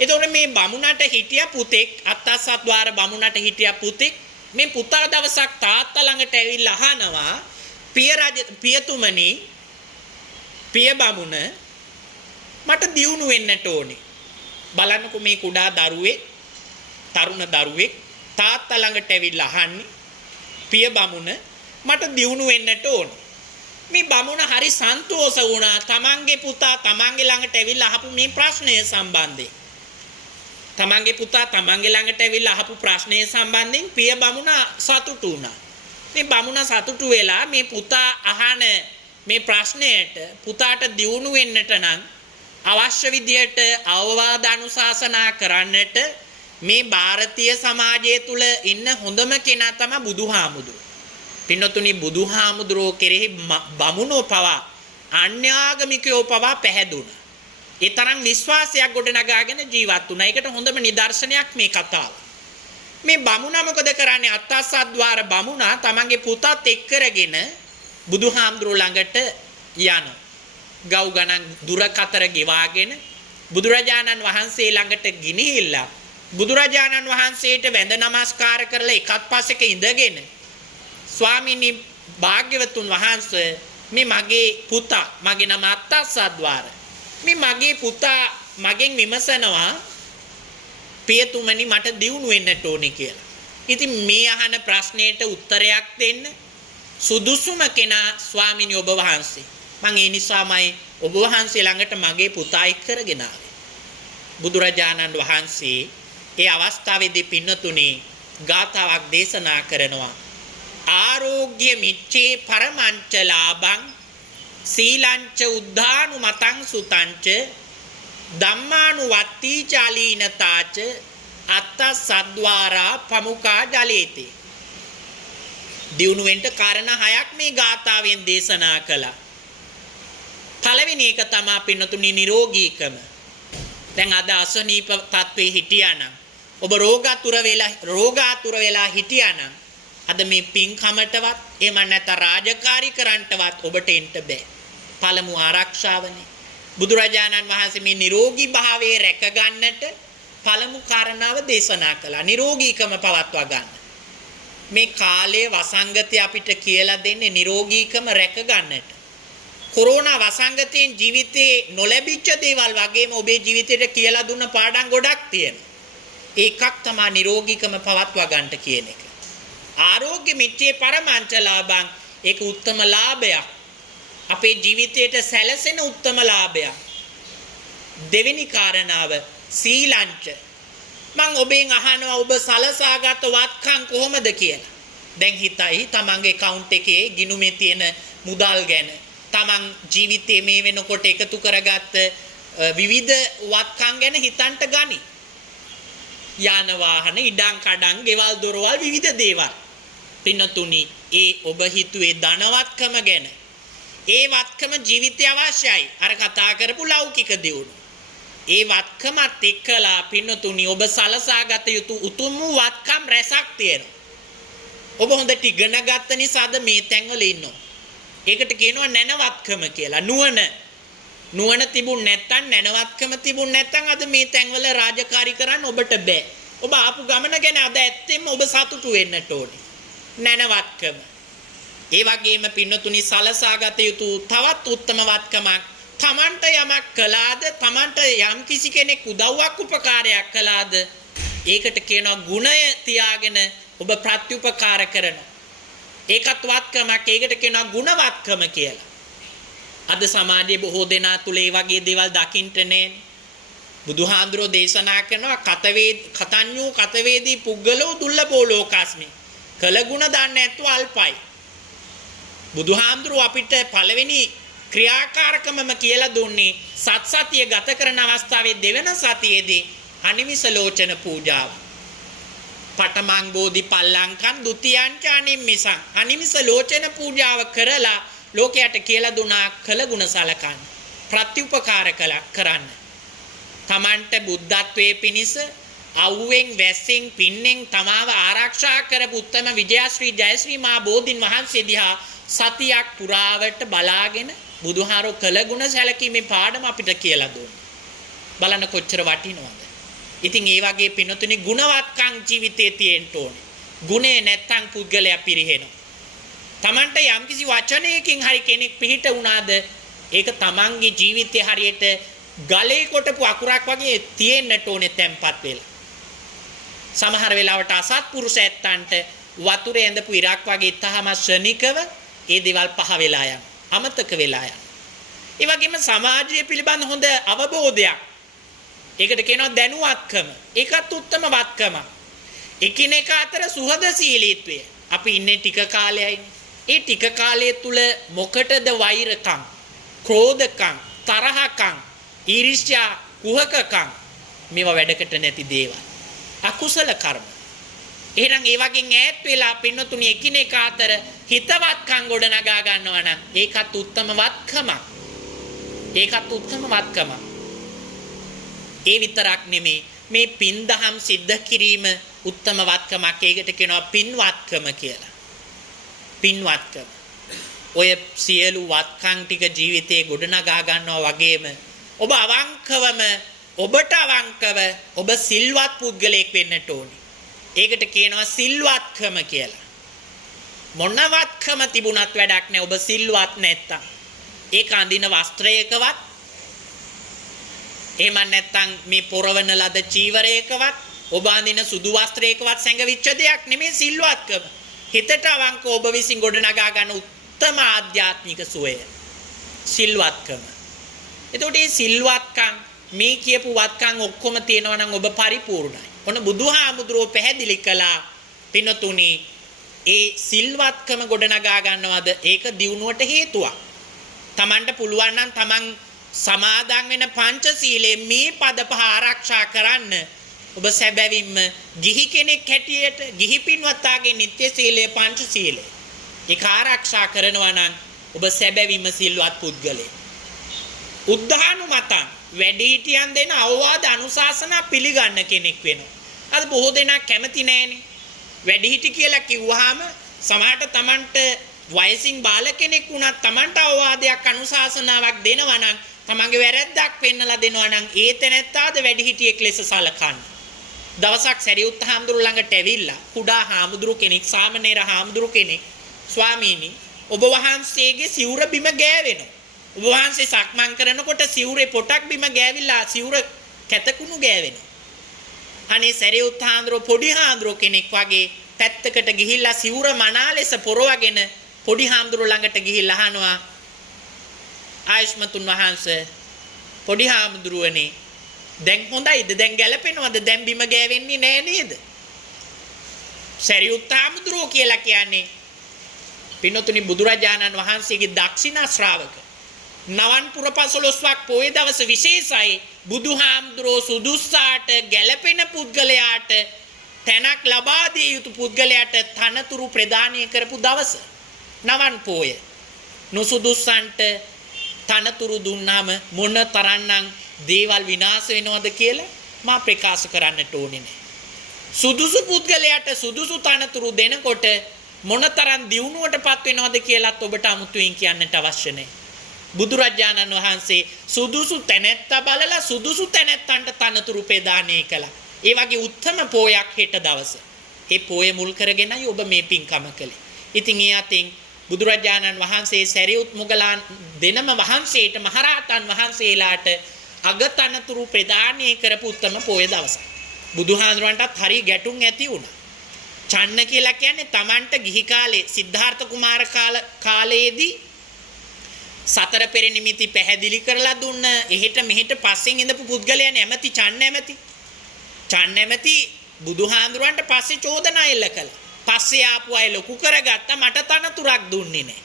ඒතොර මේ බමුණට හිටිය පුතෙක් අත්තසද්වාර බමුණට හිටිය පුතෙක් මේ පුතා දවසක් තාත්තා ළඟට ඇවිල්ලා අහනවා පියතුමනි පිය බමුණ මට දියුණු වෙන්නට ඕනේ. බලන්නකෝ මේ කුඩා දරුවෙක් තරුණ දරුවෙක් තාත්තා ළඟට ඇවිල්ලා අහන්නේ පිය බමුණ මට දියුණු වෙන්නට ඕනේ. මේ බමුණ හරි සන්තෝෂ වුණා තමන්ගේ පුතා තමන්ගේ ළඟට ඇවිල්ලා අහපු මේ ප්‍රශ්නය සම්බන්ධයෙන්. තමන්ගේ පුතා තමන්ගේ ළඟට ඇවිල්ලා අහපු ප්‍රශ්නය සම්බන්ධයෙන් පිය බමුණ සතුටු වුණා. මේ බමුණ සතුටු වෙලා මේ පුතා අහන මේ ප්‍රශ්නයට පුතාට දියුණු වෙන්නට නම් අවශ්‍ය විදියට අවවාද අනුශාසනා කරන්නට මේ ಭಾರತೀಯ සමාජය තුල ඉන්න හොඳම කෙනා තමයි බුදුහාමුදුරුවෝ. පින්නතුනි බුදුහාමුදුරුවෝ කෙරෙහි බමුණෝ පවා අන්‍යාගමිකයෝ පවා පැහැදුණා. ඒ තරම් විශ්වාසයක් ගොඩනගාගෙන ජීවත් වුණා. ඒකට හොඳම නිදර්ශනයක් මේ කතාව. මේ බමුණා මොකද කරන්නේ? අත්තසද්වාර බමුණා තමන්ගේ පුතත් එක්කරගෙන බුදුහාමුදුරුවෝ ළඟට යනවා. ගව් ගණන් දුර කතර ගෙවාගෙන බුදුරජාණන් වහන්සේ ළඟට ගිනිහිල්ලා බුදුරජාණන් වහන්සේට වැඳ නමස්කාර කරලා එකත් පස්සෙක ඉඳගෙන ස්වාමීනි භාග්‍යවතුන් වහන්සේ මේ මගේ පුතා මගේ නම අත්තසද්වාර මේ මගේ පුතා මගෙන් විමසනවා පියතුමනි මට දියුණු වෙන්නට ඕනේ කියලා. ඉතින් මේ අහන ප්‍රශ්නෙට උත්තරයක් දෙන්න සුදුසුම කෙනා ස්වාමීනි ඔබ වහන්සේ. මම ඒ නිසාමයි ඔබ වහන්සේ ළඟට මගේ පුතා එක්කරගෙන ආවේ. බුදුරජාණන් වහන්සේ ඒ අවස්ථාවේදී පින්නතුනි ගාථාවක් දේශනා කරනවා. ආරෝග්‍ය මිච්ඡේ පරමංච ලාභං සීලංච උද්ධානු මතං සුතංච ධම්මානුවත්ති චාලීනතාච අත්තසද්වාරා පමුඛා ජලේති. දියුණු වෙන්න කාරණා හයක් මේ ගාථාවෙන් දේශනා කළා. පළවෙනි එක තමයි පින්නතුනි නිරෝගීකම. දැන් අද අසනීප තත්ත්වේ හිටියානම් ඔබ රෝගාතුර වෙලා හිටියානම් අද මේ පින්කමටවත් එහෙම නැත්නම් රාජකාරී කරන්නටවත් ඔබට එන්න බෑ. පළමු ආරක්ෂාවනේ. බුදුරජාණන් වහන්සේ මේ නිරෝගී භාවයේ රැක ගන්නට පළමු කාරණාව දේශනා කළා. නිරෝගීකම පවත්වා ගන්න. මේ කාලයේ වසංගතය අපිට කියලා දෙන්නේ නිරෝගීකම රැක ගන්නට. කොරෝනා වසංගතයෙන් ජීවිතේ නොලැබිච්ච දේවල් වගේම ඔබේ ජීවිතේට කියලා දුන්න පාඩම් ගොඩක් තියෙනවා. ඒකක් තමයි නිරෝගීකම පවත්වා ගන්නට කියන එක. ආරෝග්‍ය මිච්ඡේ පරමංච ලාභං ඒක උත්තම ලාභයක්. අපේ ජීවිතයට සැලසෙන උත්තම ලාභයක්. දෙවෙනි කාරණාව සීලංච. මම ඔබෙන් අහනවා ඔබ සලසාගත් වත්කම් කොහොමද කියලා. දැන් හිතයි තමන්ගේ account එකේ ගිණුමේ තියෙන මුදල් ගැන. තමන් ජීවිතයේ මේ වෙනකොට එකතු කරගත්ත විවිධ වත්කම් ගැන හිතන්ට ගනි. යාන වාහන, ඉඩම් කඩම්, ගෙවල් දොරවල් විවිධ දේවල්. පින්නතුනි, ඒ ඔබ හිතුවේ ධනවත්කම ගැන. ඒ වත්කම ජීවිතය අවශ්‍යයි. අර කතා කරපු ලෞකික දියුණුව. ඒ වත්කමත් එක්කලා පින්නතුනි ඔබ සලසාගත යුතු උතුම් වත්කම් රැසක් තියෙනවා. ඔබ හොඳට ඉගෙන ගත්ත නිසාද මේ තැන්වල ඉන්නවා. ඒකට කියනවා නැනවත්කම කියලා. නුවණ තිබුණ නැත්නම් නැනවත්කම තිබුණ නැත්නම් අද මේ තැන්වල රාජකාරී කරන්න ඔබට බෑ. ඔබ ආපු ගමන ගැන අද ඇත්තෙන්ම ඔබ සතුටු වෙන්නට ඕනේ. නැනවත්කම. ඒ වගේම පින්නතුනි සලසාගත යුතු තවත් උත්තම වත්කමක් තමන්ට යමක් කළාද තමන්ට යම් කිසි කෙනෙක් උදව්වක් උපකාරයක් කළාද ඒකට කියනවා ගුණය තියාගෙන ඔබ ප්‍රත්‍යුපකාර කරනවා. ඒකත් වත්කමක්. ඒකට කියනවා ගුණවත්කම කියලා. අද සමාජයේ බොහෝ දෙනා තුල ඒ වගේ දේවල් දකින්න නෑ. බුදුහාඳුරෝ දේශනා කරනවා කතඤ්ඤෝ කතවේදී පුද්ගලෝ දුර්ලභෝ ලෝකස්මි. කලගුණ දන්නේ නැත්ව අල්පයි. බුදුහාඳුරෝ අපිට පළවෙනි ක්‍රියාකාරකමම කියලා දුන්නේ සත්සතිය ගත කරන අවස්ථාවේ දෙවන සතියේදී අනිවිස ලෝචන පූජාව. පටමං බෝධි පල්ලංකන් ဒ ුතියංච අනිම්මිසං අනිමිස ලෝචන පූජාව කරලා ලෝකයට කියලා දුනා කළ ගුණ සලකන්න ප්‍රතිඋපකාර කරන්න තමන්ට බුද්ධත්වයේ පිණිස අවුවෙන් වැස්සෙන් පින්නෙන් තමාව ආරක්ෂා කරපු උත්තම විජයශ්‍රී ජයශ්‍රී මා බෝධින් වහන්සේ දිහා සතියක් පුරාවට බලාගෙන බුදුහාරෝ කළ ගුණ සැලකීමේ පාඩම අපිට කියලා දුන්නා. බලන්න කොච්චර වටිනවද? ඉතින් ඒ වගේ පින්නතුනි ගුණවත්කම් ජීවිතේ තියෙන්න ඕනේ. ගුණේ නැත්තම් පුද්ගලයා පිරිහෙනවා. තමන්ට යම්කිසි වචනයකින් හරි කෙනෙක් පිහිට වුණාද ඒක තමන්ගේ ජීවිතේ හරියට ගලේ කොටපු අකුරක් වගේ තියෙන්නට ඕනේ තැම්පත් වෙලා. සමහර වෙලාවට අසත්පුරුෂ ඇත්තන්ට වතුරේ ඇඳපු ඉරක් වගේ තහම ශනිකව ඒ දේවල් පහ වෙලා යන අමතක වෙලා යන. ඒ වගේම සමාජය පිළිබඳ හොඳ අවබෝධයක්. ඒකට කියනවා දැනුවත්කම. ඒකත් උත්තම වත්කම. එකිනෙක අතර සුහදශීලීත්වය. අපි ඉන්නේ ටික කාලයයි. ඒ ටික කාලය තුල මොකටද වෛරකම්, ක්‍රෝධකම්, තරහකම්, ඊර්ෂ්‍යා, කුහකකම් මේවා වැඩකට නැති දේවල්. අකුසල කර්ම. එහෙනම් ඒ වගේ ඈත් වෙලා පින්නතුණි එකිනෙක අතර හිතවත්කම් ගොඩනගා ගන්නවා නම් ඒකත් උත්තම වත්කමක්. ඒකත් උත්තම වත්කමක්. ඒ විතරක් නෙමේ මේ පින්දහම් සිද්ධ කිරීම උත්තම වත්කමක්. ඒකට කියනවා පින්වත්කම කියලා. පින්වත්කම. ඔය සියලු වත්කම් ටික ජීවිතේ ගොඩනගා ගන්නවා වගේම ඔබ අවංකවම ඔබට අවංකව ඔබ සිල්වත් පුද්ගලයෙක් වෙන්නට ඕනේ. ඒකට කියනවා සිල්වත්කම කියලා. මොනවත්කම තිබුණත් වැඩක් නැහැ ඔබ සිල්වත් නැත්තම්. ඒක අඳින වස්ත්‍රයකවත් එහෙම නැත්තම් මේ පොරවන ලද චීවරයකවත් ඔබ අඳින සුදු වස්ත්‍රයකවත් සැඟවිච්ච දෙයක් නෙමෙයි සිල්වත්කම. හිතට අවංක ඔබ විසින් ගොඩනගා ගන්න උත්තම ආධ්‍යාත්මික සුවය සිල්වත්කම. එතකොට මේ සිල්වත්කම් මේ කියපු වත්කම් ඔක්කොම තියෙනවා නම් ඔබ පරිපූර්ණයි. ඔන්න බුදුහාමුදුරුවෝ පැහැදිලි කළා පින්නතුනි ඒ සිල්වත්කම ගොඩනගා ගන්නවද ඒක දියුණුවට හේතුවක්. Tamanට පුළුවන් නම් Taman සමාදන් වෙන පංචශීලයේ මේ පද පහ ආරක්ෂා කරන්න ඔබ සැබවින්ම ගිහි කෙනෙක් හැටියට ගිහි පින්වත්තාගේ නිත්‍ය සීලය පංචශීලය ඒක ආරක්ෂා කරනවා නම් ඔබ සැබවින්ම සිල්වත් පුද්ගලයෙක්. උද්ධානුමතං වැඩිහිටියන් දෙන අවවාද අනුශාසනා පිළිගන්න කෙනෙක් වෙනවා. අද බොහෝ දෙනා කැමති නැහැනේ. වැඩිහිටි කියලා කිව්වහම සමහරට Tamanට වයසින් බාල කෙනෙක් වුණත් Tamanට අවවාදයක් අනුශාසනාවක් දෙනවා නම් තමන්ගේ වැරැද්දක් පෙන්නලා දෙනවා නම් ඒ තැනැත්තාද වැඩිහිටියෙක් ලෙස සලකන්න. දවසක් සරියුත් හාමුදුරු ළඟට ඇවිල්ලා කුඩා හාමුදුරු කෙනෙක් සාමණේර හාමුදුරු කෙනෙක් ස්වාමීනි ඔබ වහන්සේගේ සිවුර බිම ගෑවෙනවා. ඔබ වහන්සේ සක්මන් කරනකොට සිවුරේ පොටක් බිම ගෑවිලා සිවුර කැතකුණු ගෑවෙනවා. අනේ සරියුත් හාමුදුරු පොඩි හාමුදුරු කෙනෙක් වගේ පැත්තකට ගිහිල්ලා සිවුර මනා ලෙස පොරවගෙන පොඩි හාමුදුරු ළඟට ගිහිල්ලා අහනවා ආයුෂ්මතුන් වහන්සේ පොඩි හාමුදුරුවනේ දැන් හොඳයිද දැන් ගැලපෙනවද දැන් බිම ගෑවෙන්නේ නෑ නේද? සරියුත් හාමුදුරුවෝ කියලා කියන්නේ පින්නතුනි බුදුරජාණන් වහන්සේගේ දක්ෂිනා ශ්‍රාවක. නවන් පුර 15ක් පොයේ දවස විශේෂයි බුදුහාමුදුරුවෝ සුදුස්සාට ගැලපෙන පුද්ගලයාට තැනක් ලබා දිය යුතු පුද්ගලයාට තනතුරු ප්‍රදානය කරපු දවස. නවන් පොය. නුසුදුස්සන්ට තනතුරු දුන්නාම මොන තරම්නම් දේවල් විනාශ වෙනවද කියලා මා ප්‍රකාශ කරන්නට ඕනේ නැහැ. සුදුසු පුද්ගලයාට සුදුසු තනතුරු දෙනකොට මොනතරම් දියුණුවටපත් වෙනවද කියලාත් ඔබට අමුතුවෙන් කියන්නට අවශ්‍ය නැහැ. බුදුරජාණන් වහන්සේ සුදුසු තැනැත්තා බලලා සුදුසු තැනැත්තන්ට තනතුරු ප්‍රදානය කළා. ඒ වගේ උත්තම පෝයක් හෙට දවස. ඒ පෝය මුල් කරගෙනයි ඔබ මේ පින්කම කළේ. ඉතින් ඒ අතින් බුදුරජාණන් වහන්සේ සරියුත් මුගලන් දෙනම වහන්සේට මහරහතන් වහන්සේලාට අගතනතුරු ප්‍රදානය කරපු උත්තම පොය දවසක්. බුදුහාඳුරන්ටත් හරි ගැටුම් ඇති වුණා. චන්න කියලා කියන්නේ Tamanට ගිහි කාලේ සිද්ධාර්ථ කුමාර කාලයේදී සතර පෙර නිමිති පැහැදිලි කරලා දුන්න එහෙට මෙහෙට පස්සෙන් ඉඳපු පුද්ගලයා නැමැති චන්න නැමැති. චන්න නැමැති බුදුහාඳුරන්ට පස්සේ චෝදනා එල්ල කළා. පස්සේ ආපු අය ලොකු කරගත්තා මට තනතුරක් දුන්නේ නැහැ.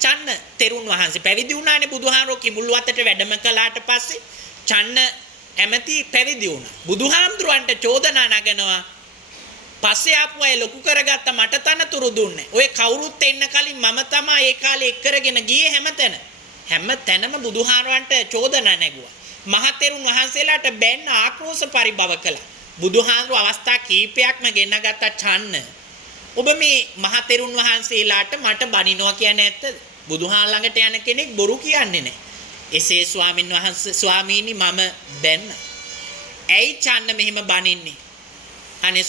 චන්න තෙරුන් වහන්සේ පැවිදි වුණානේ බුදුහාමරෝ කිඹුල් වතට වැඩම කළාට පස්සේ චන්න ඇමති පැවිදි වුණා. බුදුහාමුදුරන්ට චෝදනා නගනවා පස්සේ ආපු අය ලොකු කරගත්ත මට තනතුරු දුන්නේ. ඔය කවුරුත් එන්න කලින් මම තමයි ඒ කාලේ එක් කරගෙන ගියේ හැමතැනම බුදුහාරවන්ට චෝදනා නැගුවා. මහතෙරුන් වහන්සේලාට බැන්න ආක්‍රෝෂ පරිභව කළා. බුදුහාඳුර අවස්ථා කීපයක්ම ගෙන්නගත්ත ඡන්න. ඔබ මේ මහතෙරුන් වහන්සේලාට මට බනිනවා කියන්නේ නැත්තද? බුදුහාර ළඟට යන කෙනෙක් බොරු කියන්නේ නැහැ. එසේ ස්වාමීනි මම බැන්න. ඇයි ඡන්න මෙහෙම බනින්නේ? අනේ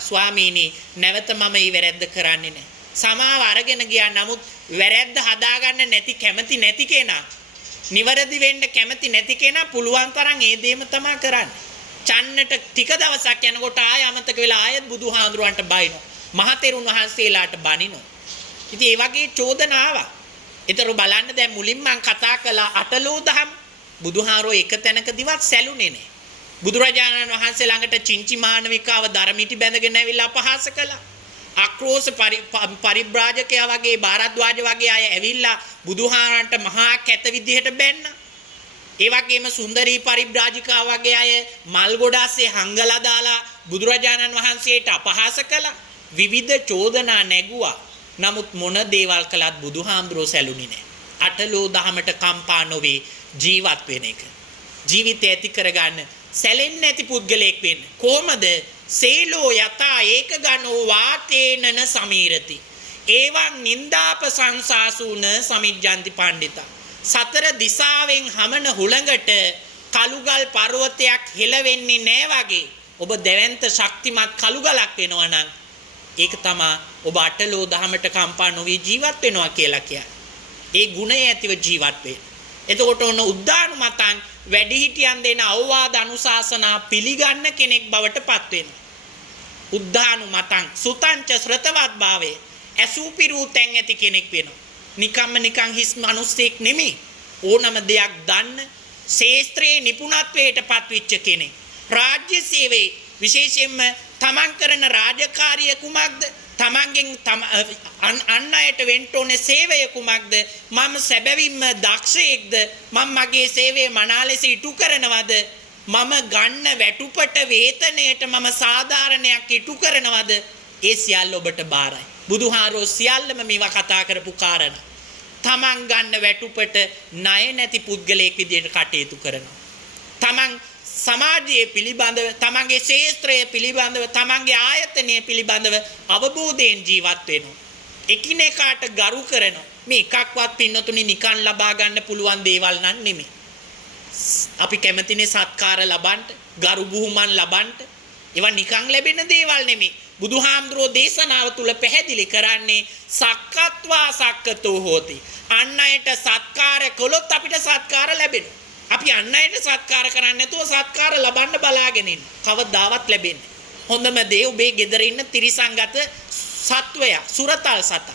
ස්වාමීනි නැවත මම ඊ වැරද්ද කරන්නේ නැහැ. සමාව අරගෙන ගියා. නමුත් වැරද්ද හදාගන්න නැති කැමති නැති කෙනා, නිවැරදි වෙන්න කැමති නැති කෙනා පුළුවන් තරම් ඒ දේම තමයි කරන්නේ. චන්නට ටික දවසක් යනකොට ආය අමතක වෙලා ආයෙත් බුදුහාඳුරන්ට බයිනවා. මහතෙරුන් වහන්සේලාට බනිනවා. ඉතින් ඒ වගේ චෝදනා ආවා. ඒතර බලන්න දැන් මුලින් මම කතා කළා අටලෝ දහම්. බුදුහාරෝ එක තැනකදීවත් සැලුනේ නැහැ. බුදුරජාණන් වහන්සේ ළඟට චින්චි මානවිකාව ධර්මිටි බැඳගෙන ඇවිල්ලා අපහාස කළා. ආක්‍රෝෂ පරිබ්‍රාජකයා වගේ භාරද්වාජ වගේ අය ඇවිල්ලා බුදුහාරන්ට මහා කැත විදිහට බැන්නා. ඒ වගේම සුන්දරී පරිබ්‍රාජිකා වගේ අය මල් ගොඩාසේ හංගලා දාලා බුදුරජාණන් වහන්සේට අපහාස කළා. විවිධ චෝදනා නැගුවා. නමුත් මොන දේවල් කළත් බුදුහාමුදුරෝ සැලුනේ නැහැ. අටලෝ දහමට කම්පා නොවේ ජීවත් වෙන එක. ජීවිතය ඇති කරගන්න සැලෙන්නේ නැති පුද්ගලයෙක් වෙන්න. කොහමද? සේලෝ යතා ඒක ගනෝ වාතේනන සමීරති. ඒවං නින්දාප සංසාසුන සමිජ්ජන්ති පණ්ඩිතා. සතර දිසාවෙන් හමන හුළඟට කළුගල් පර්වතයක් හෙලවෙන්නේ නැහැ වගේ ඔබ දැවැන්ත ශක්තිමත් කළුගලක් වෙනවා නම් ඒක තමයි ඔබ අටලෝ දහමට කම්පා නොවී ජීවත් වෙනවා කියලා කියන්නේ. ඒ ගුණය ඇතිව ජීවත් වෙන්න. එතකොට ඔන්න උද්දානුමතං වැඩිහිටියන් දෙන අවවාද අනුශාසනා පිළිගන්න කෙනෙක් බවට පත් වෙනවා. උද්දානුමතං සුතංච ශ්‍රතවත් භාවයේ ඇසූපිරූ තැන් ඇති කෙනෙක් වෙනවා. නිකන් හිස් මිනිස්සෙක් නෙමෙයි. ඕනම දෙයක් දන්න ශේස්ත්‍රයේ නිපුණත්වයට පත්වෙච්ච කෙනෙක්. රාජ්‍ය සේවයේ විශේෂයෙන්ම තමන් කරන රාජකාරිය කුමක්ද? තමන්ගෙන් අන් අයට වෙන්න ඕනේ සේවය කුමක්ද? මම සැබවින්ම දක්ෂයෙක්ද? මම මගේ සේවය මනා ලෙස ඉටු කරනවද? මම ගන්න වැටුපට වේතනයට මම සාධාරණයක් ඉටු කරනවද? ඒ සියල්ල ඔබට බාරයි. බුදුහාරෝ සියල්ලම මේවා කතා කරපු කාරණා. තමන් ගන්න වැටුපට ණය නැති පුද්ගලයෙක් විදියට කටයුතු කරනවා. තමන් සමාජයේ පිළිබඳව, තමන්ගේ ශේත්‍රය පිළිබඳව, තමන්ගේ ආයතනය පිළිබඳව අවබෝධයෙන් ජීවත් වෙනවා. එකිනෙකාට ගරු කරනවා. මේ එකක්වත් පින්නතුනි නිකන් ලබා ගන්න පුළුවන් දේවල් නන් නෙමෙයි. අපි කැමතිනේ සත්කාර ලබන්න, ගරු බුහුමන් ලබන්න. ඒවා නිකන් ලැබෙන දේවල් නෙමෙයි. බුදුහාමුදුරෝ දේශනාව තුල පැහැදිලි කරන්නේ සක්කත්වා සක්කතෝ හෝති. අන් අයට සත්කාර කළොත් අපිට සත්කාර ලැබෙනවා. අපි අන් අයට සත්කාර කරන්නේ නැතුව සත්කාර ලබන්න බලාගෙන ඉන්න. කවදාවත් ලැබෙන්නේ. හොඳම දේ ඔබේ ගෙදර ඉන්න තිරිසංගත සත්වයා, සුරතල් සතා.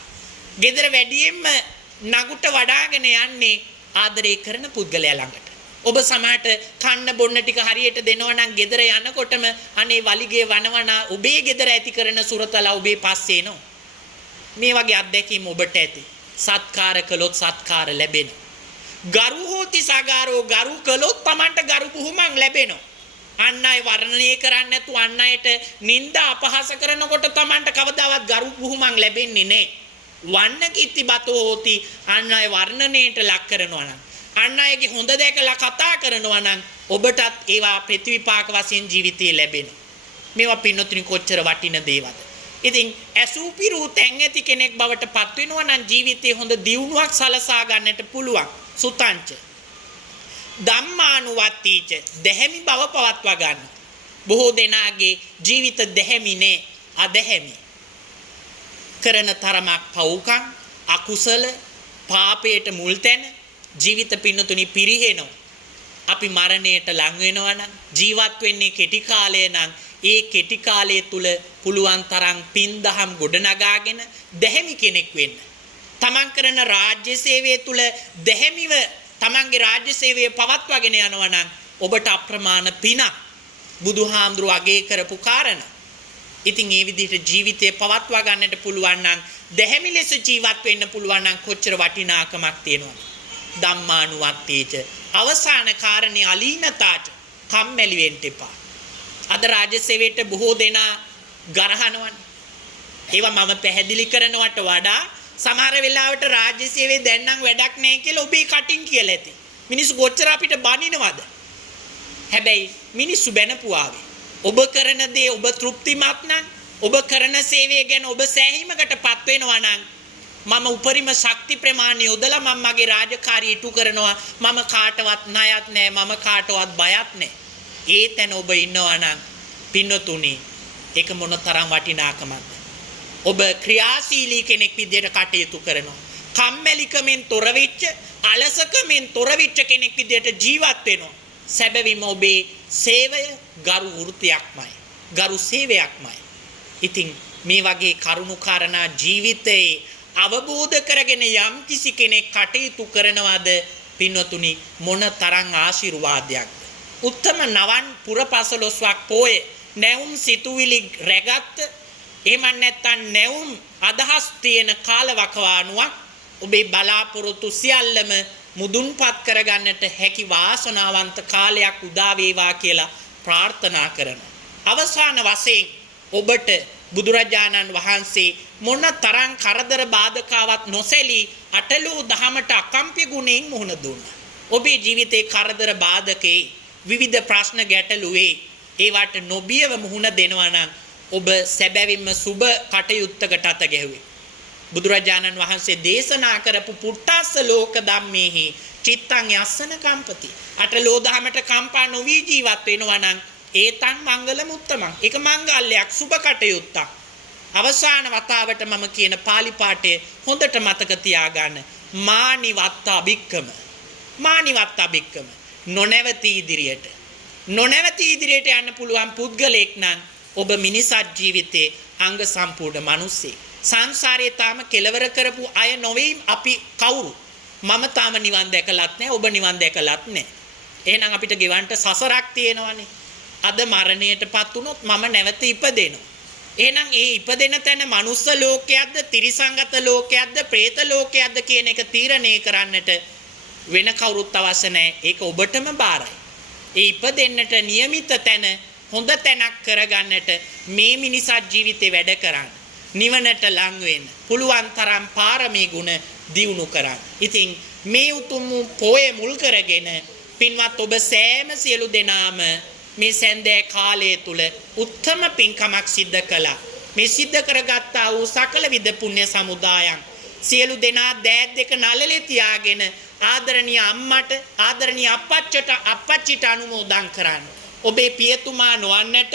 ගෙදර වැඩියෙන්ම නගුට වඩාගෙන යන්නේ ආදරය කරන පුද්ගලයා ළඟට. ඔබ සමහරට කන්න බොන්න ටික හරියට දෙනවා නම් ගෙදර යනකොටම අනේ වලිගේ වනවන ඔබේ ගෙදර ඇති කරන සුරතලා ඔබේ පස්සේ එනවා. මේ වගේ අත්දැකීම් ඔබට ඇති. සත්කාර කළොත් සත්කාර ලැබෙනවා. ගරු හෝති සගාරෝ ගරු කළොත් Tamanට ගරු බුහුමන් ලැබෙනවා. අන් අය වර්ණනය කරන්නේ නැතු අන් අයට නිନ୍ଦා අපහාස කරනකොට Tamanට කවදාවත් ගරු බුහුමන් ලැබෙන්නේ නැහැ. වන්න කිත්තිබතෝ හෝති අන් අය වර්ණනයට ලක් කරනවා නම් අන් අයගේ හොඳ දැකලා කතා කරනවා නම් ඔබටත් ඒවා ප්‍රතිවිපාක වශයෙන් ජීවිතේ ලැබෙනවා. මේවා පින්නතුනි කොච්චර වටින දේවල්ද. ඉතින් ඇසූපිරූ තැන් ඇති කෙනෙක් බවට පත් වෙනවා නම් ජීවිතේ හොඳ දියුණුවක් සලසා ගන්නට පුළුවන්. සුතංච ධම්මානුවත්තීච දෙහැමි බව පවත්වා ගන්න. බොහෝ දෙනාගේ ජීවිත දෙහැමි නේ, අදැහැමි. කරන තරමක් පව්කම්, අකුසල, පාපයට මුල් තැන ජීවිත පින්නතුනි පිරිහෙනවා. අපි මරණයට ලං වෙනවා නම් ජීවත් වෙන්නේ කෙටි කාලය නම් ඒ කෙටි කාලය තුල පුළුවන් තරම් පින් දහම් ගොඩනගාගෙන දෙහැමි කෙනෙක් වෙන්න. තමන් කරන රාජ්‍ය සේවය තුල දෙහැමිව තමන්ගේ රාජ්‍ය සේවය පවත්වාගෙන යනවා නම් ඔබට අප්‍රමාණ පිනක් බුදුහාමුදුරුවෝ අගය කරපු කාරණා. ඉතින් මේ විදිහට ජීවිතය පවත්වා ගන්නට පුළුවන් නම් දෙහැමි ලෙස ජීවත් වෙන්න පුළුවන් නම් කොච්චර වටිනාකමක් තියෙනවද? ධම්මානුවත්තේච අවසාන කාරණේ අලීනතාච කම්මැලි වෙන්න එපා. අද රාජ්‍ය සේවයට බොහෝ දෙනා ගරහනවනේ. ඒවා මම පැහැදිලි කරනවට වඩා සමහර වෙලාවට රාජ්‍ය සේවයේ දැන් නම් වැඩක් නැහැ කියලා ඔබේ කටින් කියලා ඇති. මිනිස්සු කොච්චර අපිට බනිනවද? හැබැයි මිනිස්සු බැනපුවාවේ. ඔබ කරන දේ ඔබ තෘප්තිමත් නම් ඔබ කරන සේවය ගැන ඔබ සෑහීමකටපත් වෙනවා නම් මම උපරිම ශක්ති ප්‍රමාණය යොදලා මම මගේ රාජකාරිය ඉටු කරනවා. මම කාටවත් ණයක් නැහැ. මම කාටවත් බයක් නැහැ. ඒ තැන ඔබ ඉන්නවා නම් පින්නතුනි ඒක මොන තරම් වටිනාකමක්ද? ඔබ ක්‍රියාශීලී කෙනෙක් විදිහට කටයුතු කරනවා. කම්මැලිකමෙන් තොර වෙච්ච, අලසකමෙන් තොර වෙච්ච කෙනෙක් විදිහට ජීවත් වෙනවා. සැබවින්ම ඔබේ සේවය ගරු වෘත්තියක්මයි. ගරු සේවයක්මයි. ඉතින් මේ වගේ කරුණු කාරණා ජීවිතේ අවබෝධ කරගෙන යම් කිසි කෙනෙක් කටයුතු කරනවාද පින්වතුනි මොන තරම් ආශිර්වාදයක්ද? උත්තම නවන් පුරපසළොස්වක් පෝය නැවුම් සිතුවිලි රැගත් එහෙම නැත්නම් නැවුම් අදහස් තියෙන කාලවකවානුවක් ඔබේ බලාපොරොත්තු සියල්ලම මුදුන්පත් කරගන්නට හැකි වාසනාවන්ත කාලයක් උදා වේවා කියලා ප්‍රාර්ථනා කරනවා. අවසාන වශයෙන් ඔබට බුදුරජාණන් වහන්සේ මොන තරම් කරදර බාධකාවක් නොසැලී අටලෝ දහමට අකම්ප්‍ය ගුණයෙන් මුහුණ දුන්නා. ඔබේ ජීවිතේ කරදර බාධකේ විවිධ ප්‍රශ්න ගැටලුවේ ඒවට නොබියව මුහුණ දෙනවා නම් ඔබ සැබවින්ම සුබ කටයුත්තකට අත ගැහුවේ. බුදුරජාණන් වහන්සේ දේශනා කරපු පුට්ටස්ස ලෝක ධම්මේහි චිත්තං යස්සන කම්පති. අටලෝ දහමට කම්පා නොවි ජීවත් වෙනවා නම් ඒතං මංගලම උත්තමං. ඒක මංගල්‍යයක් සුබ කටයුත්තක්. අවසාන වතාවට මම කියන පාලි පාඨය හොඳට මතක තියාගන්න. මානිවත්තා භික්කම. මානිවත්තා භික්කම. නොනැවති ඉදිරියට. නොනැවති ඉදිරියට යන්න පුළුවන් පුද්ගලෙක් නම් ඔබ මිනිසත් ජීවිතේ අංග සම්පූර්ණ මිනිස්සෙක්. සංසාරයේ තාම කෙලවර කරපු අය නොවේ අපි කවුරු. මම තාම නිවන් දැකලත් නැහැ. ඔබ නිවන් දැකලත් නැහැ. එහෙනම් අපිට ගෙවන්න සසරක් තියෙනවනේ. අද මරණයටපත් වුණොත් මම නැවත ඉපදෙනවා. එහෙනම් ඒ ඉපදෙන තැන මනුස්ස ලෝකයක්ද, තිරිසංගත ලෝකයක්ද, പ്രേත ලෝකයක්ද කියන එක තීරණය කරන්නට වෙන කවුරුත් අවශ්‍ය නැහැ. ඒක ඔබටම බාරයි. ඒ ඉපදෙන්නට નિયમિત තැන හොඳ තැනක් කරගන්නට මේ මිනිසත් ජීවිතේ වැඩ කරන්න. නිවනට ලං වෙන්න. පුළුවන් තරම් පාරමී ගුණ දියුණු කරන්න. ඉතින් මේ උතුම් පොය මුල් කරගෙන පින්වත් ඔබ සෑම සියලු දෙනාම මේ සැන්දෑ කාලය තුල උත්තම පින්කමක් සිද්ධ කළා. මේ සිද්ධ කරගත්තා වූ සකල විද පුණ්‍ය සමුදායන් සියලු දෙනා දෑත් දෙක නළලේ තියාගෙන ආදරණීය අම්මට ආදරණීය අප්පච්චිට අනුමෝදන් කරන්න. ඔබේ පියතුමා නොවන්නට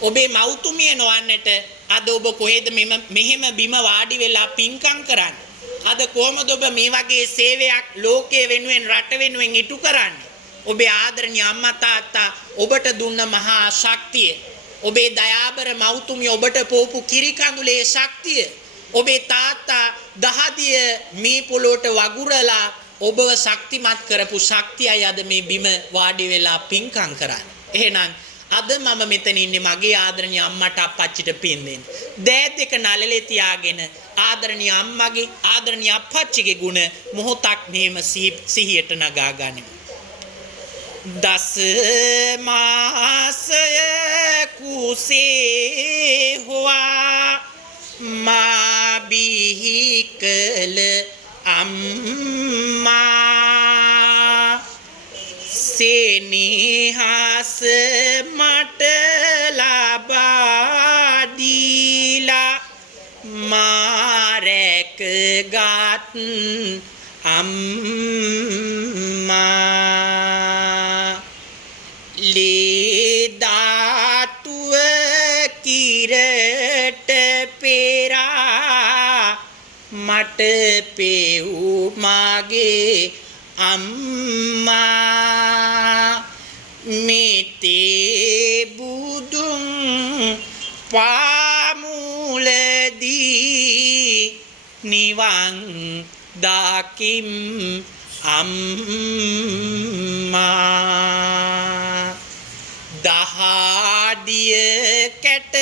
ඔබේ මව්තුමිය නොවන්නට අද ඔබ කොහෙද මෙහෙම බිම වාඩි වෙලා පින්කම් කරන්නේ? අද කොහොමද ඔබ මේ වගේ සේවයක් ලෝකයේ වෙනුවෙන් රට වෙනුවෙන් ඉටු කරන්නේ? ඔබේ ආදරණීය අම්මා තාත්තා ඔබට දුන්න මහා ශක්තිය, ඔබේ දයාබර මව්තුමිය ඔබට පොපු කිරි කඳුලේ ශක්තිය, ඔබේ තාත්තා දහදිය මේ පොළොට වගුරලා ඔබව ශක්තිමත් කරපු ශක්තියයි අද මේ බිම වාඩි වෙලා පින්කම් කරන්නේ. එහෙනම් අද මම මෙතන ඉන්නේ මගේ ආදරණීය අම්මට අප්පච්චිට පින් දෙන්න. දෑත් දෙක නළලේ තියාගෙන ආදරණීය අම්මගේ ආදරණීය අප්පච්චිගේ ගුණ මොහොතක් මෙහෙම සිහියට නගා ගනිමු. දස මාසය කුසේ හොවා මා බිහි කළ අම්මා සෙනෙහස මට ලබා දීලා මා රැකගත් අම්මා ලේ ධාතුව කිරට පෙරා මට පෙව් මාගේ අම්මා මෙතේ බුදුන් පාමුලදී නිවන් දකිම් අම්මා දහඩිය කැට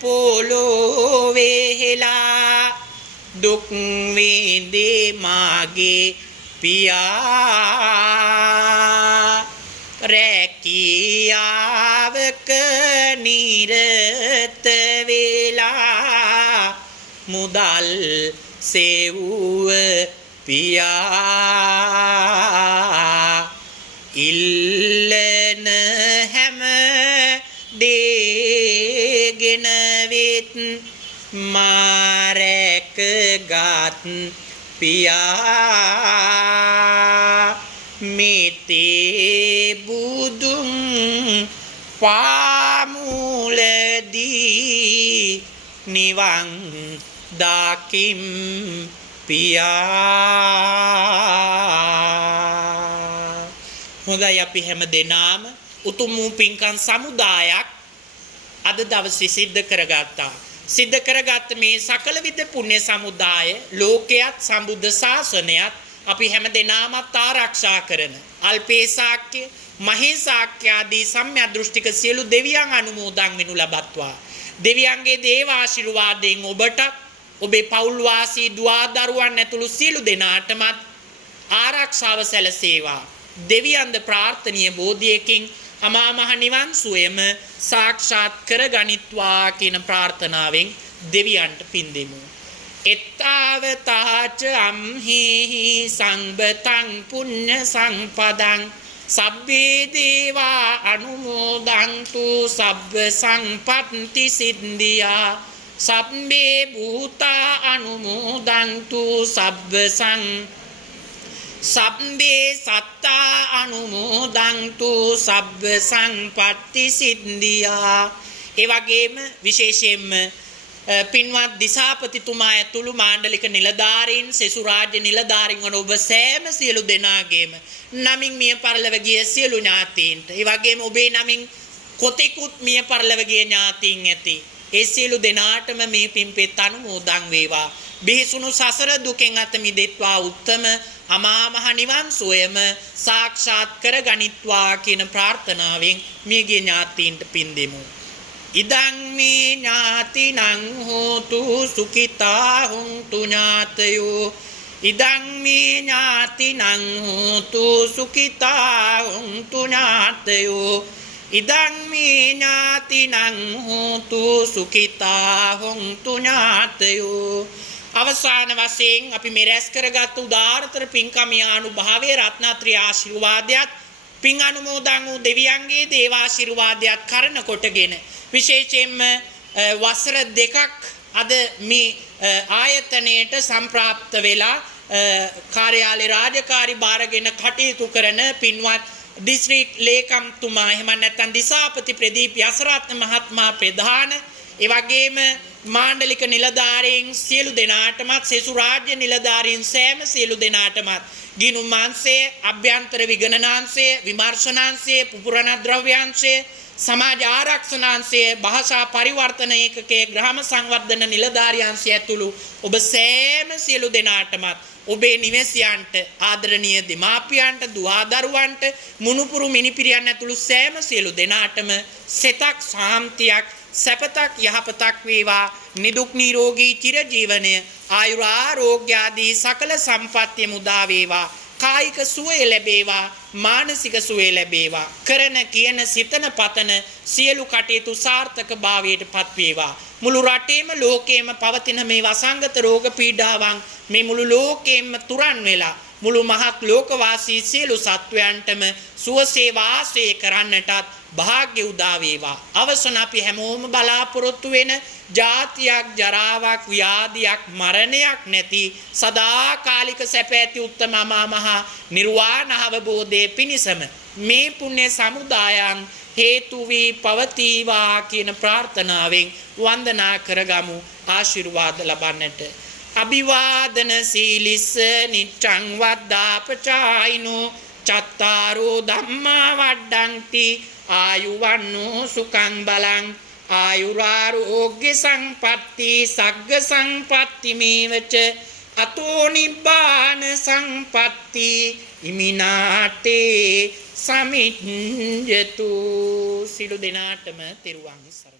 පොළොවේ හෙලා දුක් විඳේ මාගේ පියා රැකියාවක නිරත වෙලා මුදල් සෙව්ව පියා ඉල්ලන හැම දේගෙන වෙත් මාරැකගත් පියා මිතේ බුදුන් පාමුලදී නිවන් දකිම් පියා. හොඳයි අපි හැම දෙනාම උතුම් වූ පින්කම් සමුදායක් අද දවසේ සිද්ධ කරගත්තා. සිද්ධ කරගත්ත මේ සකල විද පුණ්‍ය සමුදාය ලෝකයක් සම්බුද්ධ ශාසනයත් අපි හැම දෙනාමත් ආරක්ෂා කරන අල්පේ ශාක්‍ය මහේ ශාක්‍ය ආදී සම්‍යක් දෘෂ්ටික සියලු දෙවියන් අනුමෝදන් වෙනු ලබත්වා. දෙවියන්ගේ දේව ආශිර්වාදයෙන් ඔබට ඔබේ පවුල් වාසී දුවා දරුවන් ඇතුළු සියලු දෙනාටමත් ආරක්ෂාව සැලසේවා. දෙවියන්ද ප්‍රාර්ථනීය බෝධියකින් අමා මහ නිවන් සුවයම සාක්ෂාත් කර ගනිත්වා කියන ප්‍රාර්ථනාවෙන් දෙවියන්ට පින් දෙමු. එත්තාවතාච අම්හිහි සංබතං පුඤ්ඤ සංපදං සබ්බේ දේවා අනුමෝදන්තු සබ්බ සංපත්ති සිද්ධියා සබ්බේ භූතා අනුමෝදන්තු සබ්බේ සත්තා අනුමෝදන්තු සබ්බ සංපත්ති සිද්ධියා. ඒ වගේම විශේෂයෙන්ම පින්වත් දිසාපතිතුමා ඇතුළු මාණ්ඩලික නිලධාරීන් සෙසු රාජ්‍ය නිලධාරීන් වන ඔබ සෑම සියලු දෙනාගේම නමින් මිය පරලොව ගිය සියලු ඥාතීන්ට ඒ වගේම ඔබේ නමින් කොතෙකුත් මිය පරලොව ගිය ඥාතීන් ඇති ඒ සියලු දෙනාටම මේ පින්පෙත් අනුමෝදන් වේවා. බිහිසුණු සසර දුකෙන් අත මිදෙත්වා උත්තම අමා මහ නිවන් සෝයම සාක්ෂාත් කර ගනිත්වා කියන ප්‍රාර්ථනාවෙන් මියගිය ඥාතීන්ට පින් දෙමු. ඉදං මේ ඥාතිනං හෝතු සුඛිතා හුන්තු ඥාතයෝ ඉදං මේ ඥාතිනං හෝතු සුඛිතා හුන්තු ඥාතයෝ ඉදං මේ ඥාතිනං හෝතු සුඛිතා හුන්තු ඥාතයෝ. අවසාන වශයෙන් අපි මේ රැස් කරගත් උදාාරතර පින්කම ආනුභාවයේ රත්නත්‍රි ආශිර්වාදයත් පින් අනුමෝදන් වූ දෙවියන්ගේ දේවාශිර්වාදයත් කරන කොටගෙන විශේෂයෙන්ම වසර දෙකක් අද මේ ආයතනයට සම්ප්‍රාප්ත වෙලා කාර්යාලේ රාජකාරී බාරගෙන කටයුතු කරන පින්වත් දිස්ත්‍රික් ලේකම්තුමා එහෙම නැත්නම් දිසාපති ප්‍රදීප් යසරත්න මහත්මයා ප්‍රධාන ඒ වගේම මාණ්ඩලික නිලධාරීන් සියලු දෙනාටමත් සෙසු රාජ්‍ය නිලධාරීන් සෑම සියලු දෙනාටමත් ගිණුම් අංශය අභ්‍යන්තර විගණනාංශය විමර්ශනාංශය පුපුරණ ද්‍රව්‍යාංශය සමාජ ආරක්ෂණාංශය භාෂා පරිවර්තන ඒකකයේ ග්‍රාම සංවර්ධන නිලධාරියාංශය ඇතුළු ඔබ සෑම සියලු දෙනාටමත් ඔබේ නිවැසියන්ට ආදරණීය දෙමාපියන්ට දුවා දරුවන්ට මුණුපුරු මිනිපිරියන් ඇතුළු සෑම සියලු දෙනාටම සෙතක් සාන්තියක් සැපතක් යහපතක් වේවා. නිදුක් නිරෝගී චිරජීවනය ආයුරාරෝග්‍ය ආදී සකල සම්පත්තිය මුදා වේවා. කායික සුවය ලැබේවා මානසික සුවය ලැබේවා. කරන කියන සිතන පතන සියලු කටයුතු සාර්ථක භාවයට පත් වේවා. මුළු රටේම ලෝකේම පවතින මේ වසංගත රෝග පීඩාවන් මේ මුළු ලෝකෙම තුරන් වෙලා මුළු මහත් ලෝකවාසී සියලු සත්වයන්ටම සුවසේ වාසය කරන්නටත් භාග්‍ය උදා වේවා. අවසන අපි හැමෝම බලාපොරොත්තු වෙන ජාතියක් ජරාවක් ව්‍යාධියක් මරණයක් නැති සදාකාලික සැප ඇති උත්තම අමා මහ නිර්වාණ අවබෝධයේ පිණිසම මේ පුණ්‍ය සමුදායන් හේතු වී පවතිවා කියන ප්‍රාර්ථනාවෙන් වන්දනා කරගමු ආශිර්වාද ලබන්නට. අභිවාදන සීලිස්ස නිච්ඡං වද්දාපචායිනෝ චත්තාරෝ ධම්මා වඩ්ඩಂತಿ ආයුවන්නෝ සුඛං බලං ආයුරාරෝග්‍ය සංපත්ති සග්ග සංපත්ති මේවච අතෝ නිබ්බාන සංපත්ති ඉමිනාතේ සමිඤ්ඤතු. සිළු දෙනාටම තෙරුවන් සරණයි.